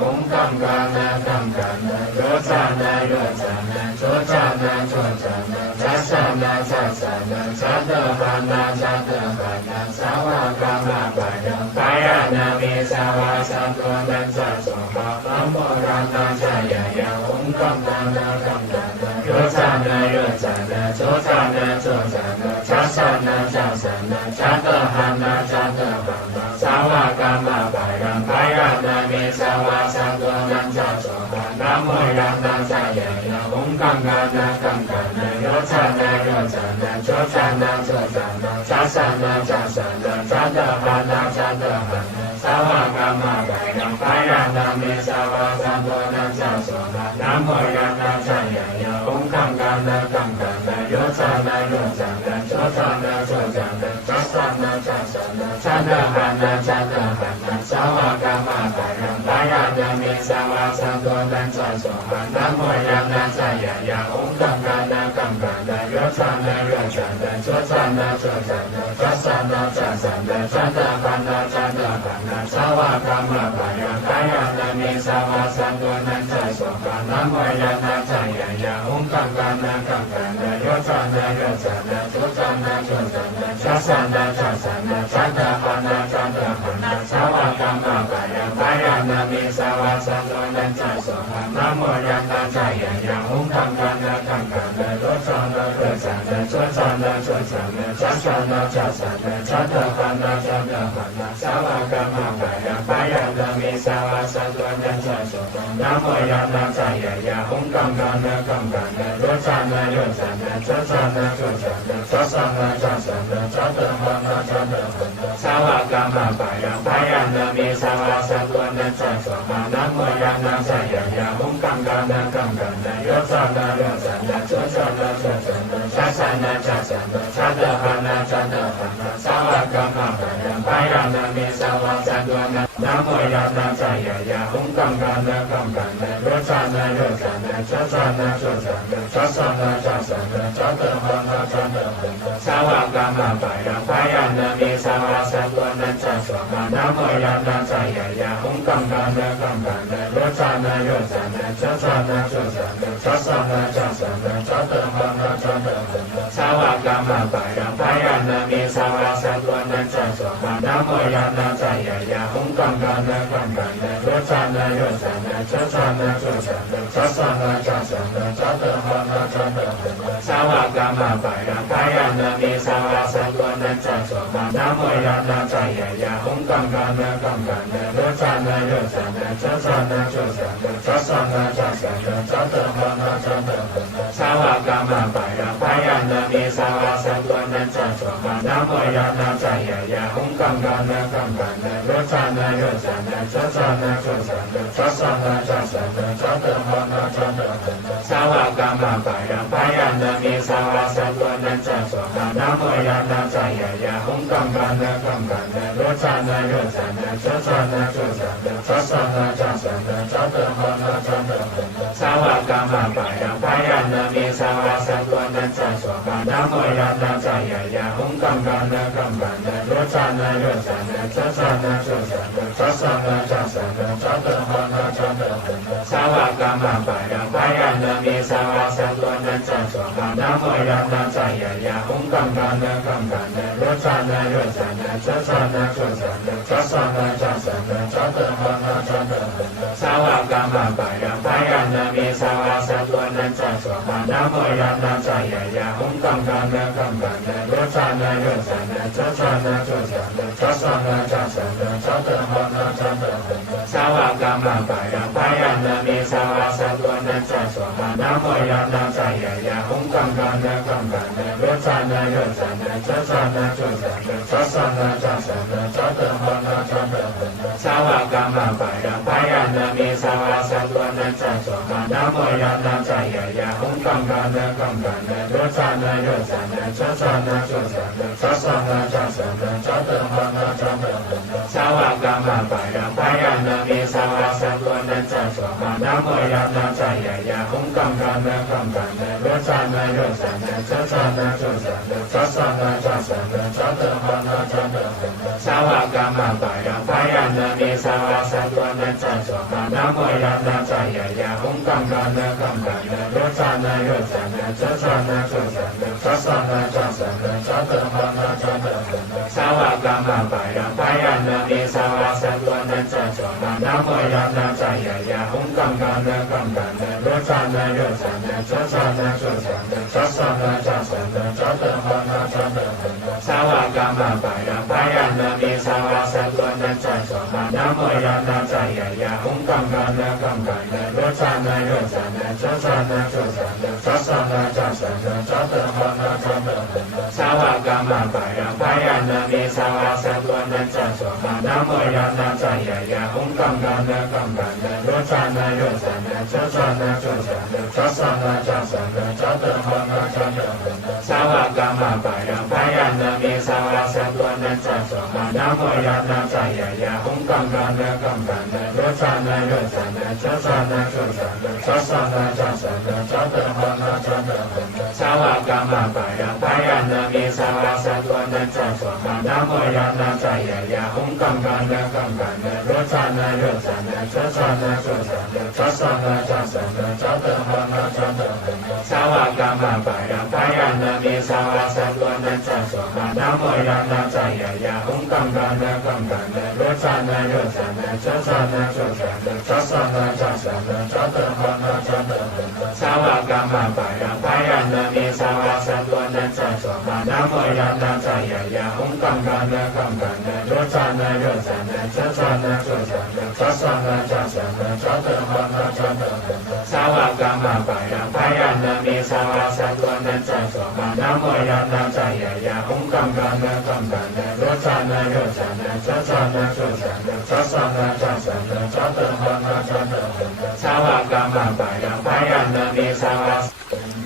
ะจายายาองกังกานะกังกานะโยจานะโยจานะโจจานะโจจานะจัสสะนะจัสสะนะจัตตะหันะจัตตะหันะสาวกามาปะยังพยัญชนะมีสาวาสัตว์นั้นจัสสะมานะโมยานะจายายาองกังกานะกังกานะโยจานะโยจานะโจจานะโจจานะจัสสะนะจัสสะนะจัตตะหันะจัตตะหันะสาวกามาปะยังพยัญชนะมีสาวาสัตว์นั้นจัสสะมานะโมยานะจายายาองกังกานะกังกานะโยจานะโยจานะโจจานะโจจานะจัสสะนะจัสสะนะจัตตะหันะจัตตะหันะสาวกามาปะยังพยัญชนะมีสาวาสัตว์นั้นจัสสะมานะโมยานะจายายาองกังกานะกังกานะโยจานะโยจานะโจจานะโจจานะจัสสะนะจัสสะนะจัตตะหันะจัตตะหันะสาวกามาปะยังพยัญชนะมีสาวาสัตว์นั้นจัสสะมานะโมยานะจายายาองกังกานะกังกานะโยจานะโยจานะโจจานะโจจานะจัสสะนะจัสสะนะจัตตะหันะจัตตะหันะสาวกามาปะยังพยัญชนะมีสาวาสัตว์นั้นจัสสะมานะโมยานะจายายาองกังกานะกังกานะโยจานะโยจานะโจจานะโจจานะจัสสะนะจัสสะนะจัตตะหันะจัตตะหันะสาวกามาปะยังพยัญชนะมีสาวาสัตว์นั้นจัสสะมานะโมยานะจายายาองกังกานะกังกานะโยจานะโยจานะโจจานะโจจานะจัสสะนะจัสสะนะจัตตะหันะจัตตะหันะสาวกามาปะยังพยัญชนะมีสาวาสัตว์นั้นจัสสะมานะโมยานะจายายาองกังกานะกังกานะโยจานะโยจานะโจจานะโจจานะจัสสะนะจัสสะนะจัตตะหันะจัตตะหันะสาวกามาปะยังพยัญชนะมีสาวาสัตว์นั้นจัสสะมานะโมยานะจายายาองกังกานะกังกานะโยจานะโยจานะโจจานะโจจานะจัสสะนะจัสสะนะจัตตะหันะจัตตะหันะสาวกามาปะยังพยัญชนะมีสาวาสัตว์นั้นนะโมยานะจายายาองกังกานะกังกานะโยจานะโยจานะโจจานะโจจานะจัสสะนะจัสสะนะจัตตะหันะจัตตะหันะสาวกามาปะยังพยัญชนะมีสาวาสัตว์นั้นจัสสะมานะโมยานะจายายาองกังกานะกังกานะโยจานะโยจานะโจจานะโจจานะจัสสะนะจัสสะนะจัตตะหันะจัตตะหันะสาวกามาปะยังพยัญชนะมีสาวาสัตว์นั้นจัสสะมานะโมยานะจายายาองกังกานะกังกานะโยจานะโยจานะโจจานะโจจานะจัสสะนะจัสสะนะจัตตะหันะจัตตะหันะสาวกามาปะยังพยัญชนะมีสาวาสัตว์นั้นจัสสะมานะโมยานะจายายาองกังกานะกังกานะโยจานะโยจานะโจจานะโจจานะจัสสะนะจัสสะนะจัตตะหันะจัตตะหันะสาวกามาปะยังพยัญชนะมีสาวาสัตว์นั้นจัสสะมานะโมยานะจายายาองกังกานะกังกานะโยจานะโยจานะโจจานะโจจานะจัสสะนะจัสสะนะจัตตะหันะจัตตะหันะสาวกามาปะยังพยัญชนะมีสาวาสัตว์นั้นจัสสะมานะโมยานะจา ยายาหุงกังกันนะกังกันนะโรจานะโรจานะโชจานะโชจานะจัสสะนะจัสสะนะจัตตะหะนะจัตตะหะนะสาวกามาปะยังพายานะมีสาวาสัตวนันจัสสะมานะโมยานะจายายาหุงกังกันนะกังกันนะโรจานะโรจานะโชจานะโชจานะจัสสะนะจัสสะนะจัตตะหะนะจัตตะหะนะสาวกามาปะยังพายานะมีสาวาสัตวนันจัสสะมานะโมยานะจายายาหุงกังกันนะกังกันนะโรจานะโรจานะโชจานะโชจานะจัสสะนะจัสสะนะจัตตะหะนะจัตตะหะนะสาวกามาปะยังพายานะมีสาวาสัตวนันจัสสะมานะโมยานะจายายาหุงกังกันนะกังกันนะโรจานะโรจานะโชจานะโชจานะจัสสะนะจัสสะนะจัตตะหะนะจัตตะหะนะสาวกามาปะยังพายานะมีสาวาสัตวนันจัสสะมานะโมยานะจายายาหุงกังกันนะกังกันนะโรจานะโรจานะโชจานะโชจานะจัสสะนะจัสสะนะจัตตะหะนะจัตตะหะนะสาวกามาปะยังพายานะมีสาวาสัตวนันจัสสะมานะโมยานะจายายาหุงกังกันนะกังกันนะโรจานะโรจานะโชจานะโชจานะจัสสะนะจัสสะนะจัตตะหะนะจัตตะหะนะสาวกามาปะยังพายานะมีสาวาสัตวนันจัสสะมานะโมยานะจายายาหุงกังกันนะกังกันนะโรจานะโรจานะโชจานะโชจานะจัสสะนะจัสสะนะจัตตะหะนะจัตตะหะนะสาวกามาปะยังพายานะมีสาวาสัตวนันจัสสะมานะโมยานะจายายาหุงกังกันนะกังกันนะโรจานะโรจานะโชจานะโชจานะจัสสะนะจัสสะนะจัตตะหะนะจัตตะหะนะสาวกามาปะยังพายานะมีสาวาสัตวนันจัสสะมานะโมยานะจายายาหุงกังกันนะกังกันนะโรจานะโรจานะโชจานะโชจานะจัสสะนะจัสสะนะจัตตะหะนะจัตตะหะนะสาวกามาปะยังพายานะมีสาวาสัตวนันจัสสะมานะโมยานะจายายาหุงกังกันนะกังกันนะโรจานะโรจานะโชจานะโชจานะจัสสะนะจัสสะนะจัตตะหะนะจัตตะหะนะสาวกามาปะยังพายานะมีสาวาสัตวนันจัสสะมานะโมยานะจายายาหุงกังกันนะกังกันนะโรจานะโรจานะโชจานะโชจานะจัสสะนะจัสสะนะจัตตะหะนะจัตตะหะนะสาวกามาปะยังพายานะมีสาวาสัตวนันจัสสะมานะโมยานะจายายาหุงกังกันนะกังกันนะโรจานะโรจานะโชจานะโชจานะจัสสะนะจัสสะนะจัตตะหะนะจัตตะหะนะสาวกามาปะยังพายานะมีสาวาสัตวนันจัสสะมานะโมยานะจายายาหุงกังกันนะกังกันนะโรจานะโรจานะโชจานะโชจานะจัสสะนะจัสสะนะจัตตะหะนะจัตตะหะนะสาวกามาปะยังพายานะมีสาวาสัตวนันจัสสะมานะโมยานะจายายาหุงกังกันนะกังกันนะโรจานะโรจานะโชจานะโชจานะจัสสะนะจัสสะนะจัตตะหะนะจัตตะหะนะสาวกามาปะยังพายานะมีสาวาสัตวนันจัสสะมานะโมยานะจายายาหุงกังกันนะกังกันนะโรจานะโรจานะโชจานะโชจานะจัสสะนะจัสสะนะจัตตะหะนะจัตตะหะนะสาวกามาปะยังพายานะมีสาวาสัตวนันจัสสะมานะโมยานะจายายาหุงกังกันนะกังกันนะโรจานะโรจานะโชจานะโชจานะจัสสะนะจัสสะนะจัตตะหะนะจัตตะหะนะสาวกามาปะยังพายานะมีสาวา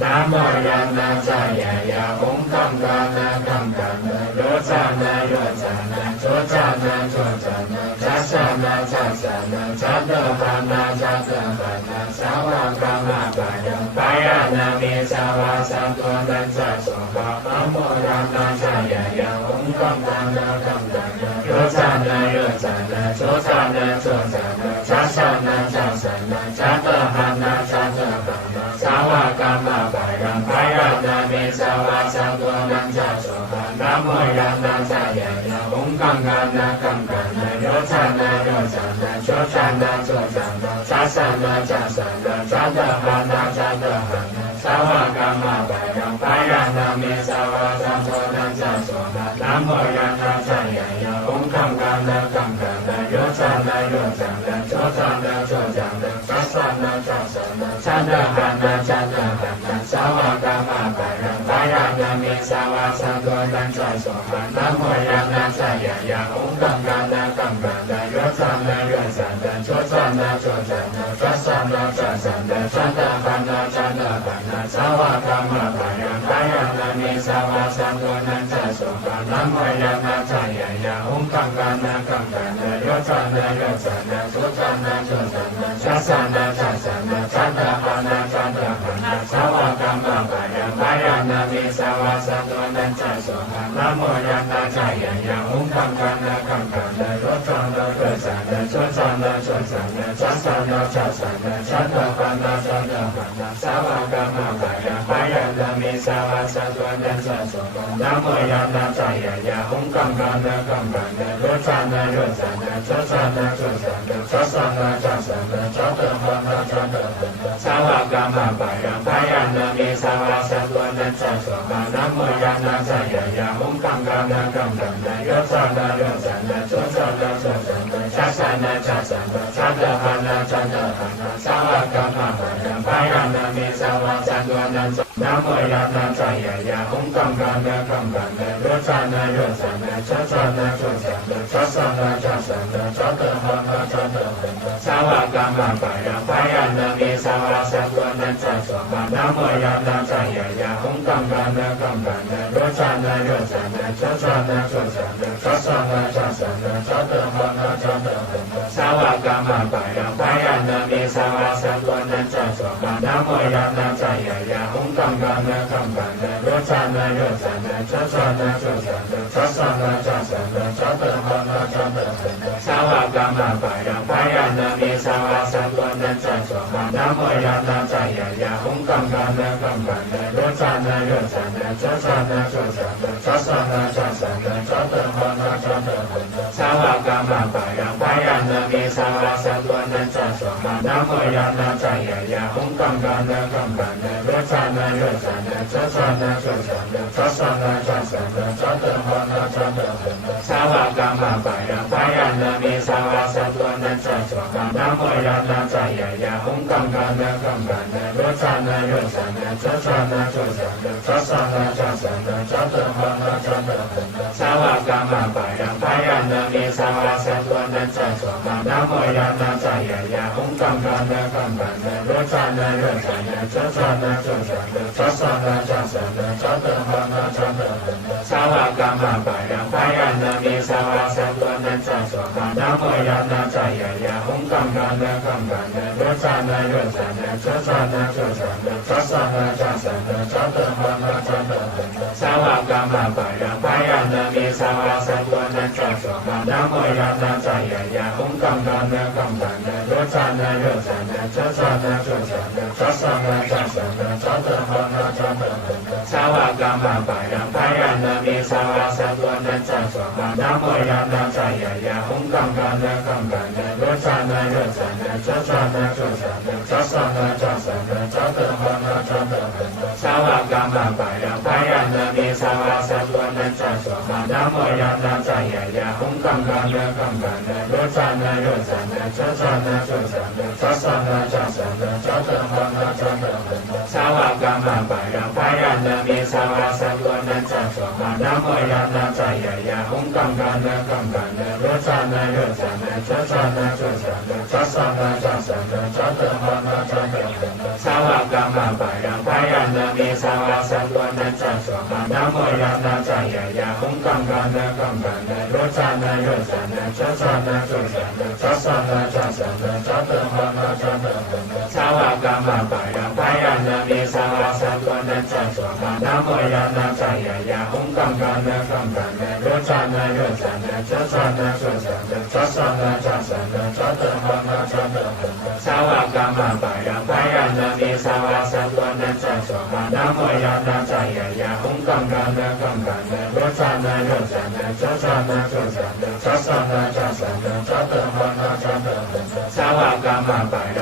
นะโมยานะจายายาหุงกังกันนะกังกันนะโรจานะโรจานะโชจานะโชจานะจัสสะนะจัสสะนะจัตตะหะนะจัตตะหะนะสาวกามาปะยังพายานะมีสาวาสัตวนันจัสสะมานะโมยานะจายายาหุงกังกันนะกังกันนะโรจานะโรจานะโชจานะโชจานะจัสสะนะจัสสะนะจัตตะหะนะจัตตะหะนะสาวกามาปะยังพายานะมีสาวาสัตวนันจัสสะมานะโมยานะจายายาหุงกังกันนะกังกันนะโรจานะโรจานะโชจานะโชจานะจัสสะนะจัสสะนะจัตตะหะนะจัตตะหะนะสาวกามาปะยังพายานะมีสาวาสัตวนันจัสสะมานะโมยานะจายายาหุงกังกันนะกังกันนะโรจานะโรจานะโชจานะโชจานะจัสสะนะจัสสะนะจัตตะหะนะจัตตะหะนะสาวกามาปะยังพายานะมีสาวาสัตวนันจัสสะมานะโมยานะจายายาหุงกังกันนะกังกันนะโรจานะโรจานะโชจานะโชจานะจัสสะนะจัสสะนะจัตตะหะนะจัตตะหะนะสาวกามาปะยังพายานะมีสาวาสัตวนันจัสสะมานะ โมยานาจายายาองค์กังกานากังกานาโยจานาโยจานาโสจานาโสจานาชาสานาชาสานาชาตาปานาชาตาปานาสาวกามาปายาปายานามิสาวาสัตวนันจะโสหะนะโมยานาจายายาองค์กังกานากังกานาโยจานาโยจานาโสจานาโสจานาชาสานาชาสานาชาตาปานาชาตาปานาสาวกามาปายาปายานามิสาวาสัตวนันจะโสหะนะโมยานาจายายาองค์กังกานากังกานาโยจานาโยจานาโสจานาโสจานาชาสานาชาสานาชาตาปานาชาตาปานาสาวกามาปายาปายานามิสาวาสัตวนันจะโสหะนะโมยานาจายายาองค์กังกานากังกานาโยจานาโยจานาโสจานาโสจานาชาสานาชาสานาชาตาปานาชาตาปานาสาวกามาปายาปายานามิสาวาสัตวนันจะนะโมยานาจายายาองค์กังกานากังกานาโยจานาโยจานาชาสานาโสจานาชาสานาชาสานาชาตาปานาชาตาปานาสาวกามาปายาปายานามิสาวาสัตวนันจะโสหะนะโมยานาจายายาองค์กังกานากังกานาโยจานาโยจานาชาสานาโสจานาชาสานาชาสานาชาตาปานาชาตาปานาสาวกามาปายาปายานามิสาวาสัตวนันจะโสหะนะโมยานาจายายาองค์กังกานากังกานาโยจานาโยจานาชาสานาโสจานาชาสานาชาสานาชาตาปานาชาตาปานาสาวกามาปายาปายานามิสาวาสัตวนันจะโสหะนะโมยานาจายายาองค์กังกานากังกานาโยจานาโยจานาชาสานาโสจานาชาสานาชาสานาชาตาปานาชาตาปานาสาวกามาปายาปายานามิสาวาสัตวนันจะโสหะนะโมยานาจายายาองค์กังกานากังกานาโยจานาโยจานาชาสานาโสจานาชาสานาชาสานาชาตาปานาชาตาปานาสาวกามาปายาปายานามิสาวาสัตวนันจะโสหะนะโมยานาจายายาองค์กังกานากังกานาโยจานาโยจานาชาสานาโสจานาชาสานาชาสานาชาตาปานาชาตาปานาสาวกามาปายาปายานามิสาวาสัตวนันจะโสหะนะโมยานาจายายาองค์กังกานากังกานาโยจานาโยจานาชาสานาโสจานาชาสานาชาสานาชาตาปานาชาตาปานาสาวกามาปายาปายานามิสาวาสัตวนันจะโสหะนะโมยานาจายายาองค์กังกานากังกานาโยจานาโยจานาชาสานาโสจานาชาสานาชาสานาชาตาปานาชาตาปานาสาวกามาปายาปายานามิสาวาสัตวนันจะโสหะนะโมยานาจายายาองค์กังกานากังกานาโยจานาโยจานาชาสานาโสจานาชาสานาชาสานาชาตาปานาชาตาปานาสาวกามาปายาปายานามิสาวาสัตวนันจะโสหะนะโมยานาจายายาองค์กังกานากังกานาโยจานาโยจานาชาสานาโสจานาชาสานาชาสานาชาตาปานาชาตาปานาสาวกามาปายาปายานามิสาวาสัตวนันจะโสหะนะโมยานาจายายาองค์กังกานากังกานาโยจานาโยจานาชาสานาโสจานาชาสานาชาสานาชาตาปานาชาตาปานาสาวกามาปายาปายานามิสาวาสัตวนันจะโสหะนะโมยานาจายายาองค์กังกานากังกานาโยจานาโยจานาชาสานาโสจานาชาสานาชาสานาชาตาปานาชาตาปานาสาวกามาปายาปายานามิสาวาสัตวนันจะโสหะนะโมยานาจายายาองค์กังกานากังกานาโยจานาโยจานาชาสานาโสจานาชาสานาชาสานาชาตาปานาชาตาปานาสาวกามาปายาปายานามิสาวาสัตวนันจะโสหะนะโมยานาจายายาองค์กังกานากังกานาโยจานาโยจานาชาสานาโสจานาชาสานาชาสานาชาตาปานาชาตาปานาสาวกามาปายาปายานามิสาวาสัตวนันจะโสหะนะโมยานาจายายาองค์กังกานากังกานาโยจานาโยจานาชาสานาโสจานาชาสานาชาสานาชาตาปานาชาตาปานาสาวกามาปาย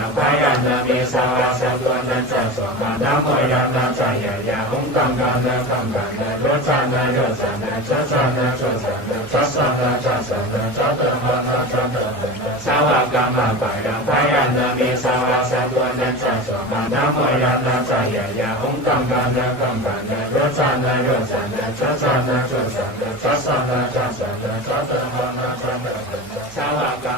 าปายานามิสาวาสัตวนันจะโสหะนะโมยานาจายายาองค์กังกานากังกานาโยจานาโยจานาชาสานาโสจานาชาสานาชาสานาชาตาปานาชาตาปานาสาวกามาปายาปายานามิสาวาสัตวนันจะโสหะนะโมยานาจายายาองค์กังกานากังกานาโยจานาโยจานาชาสานาโสจานาชาสานาชาสานาชาตาปานาชาตาปานาสาวกา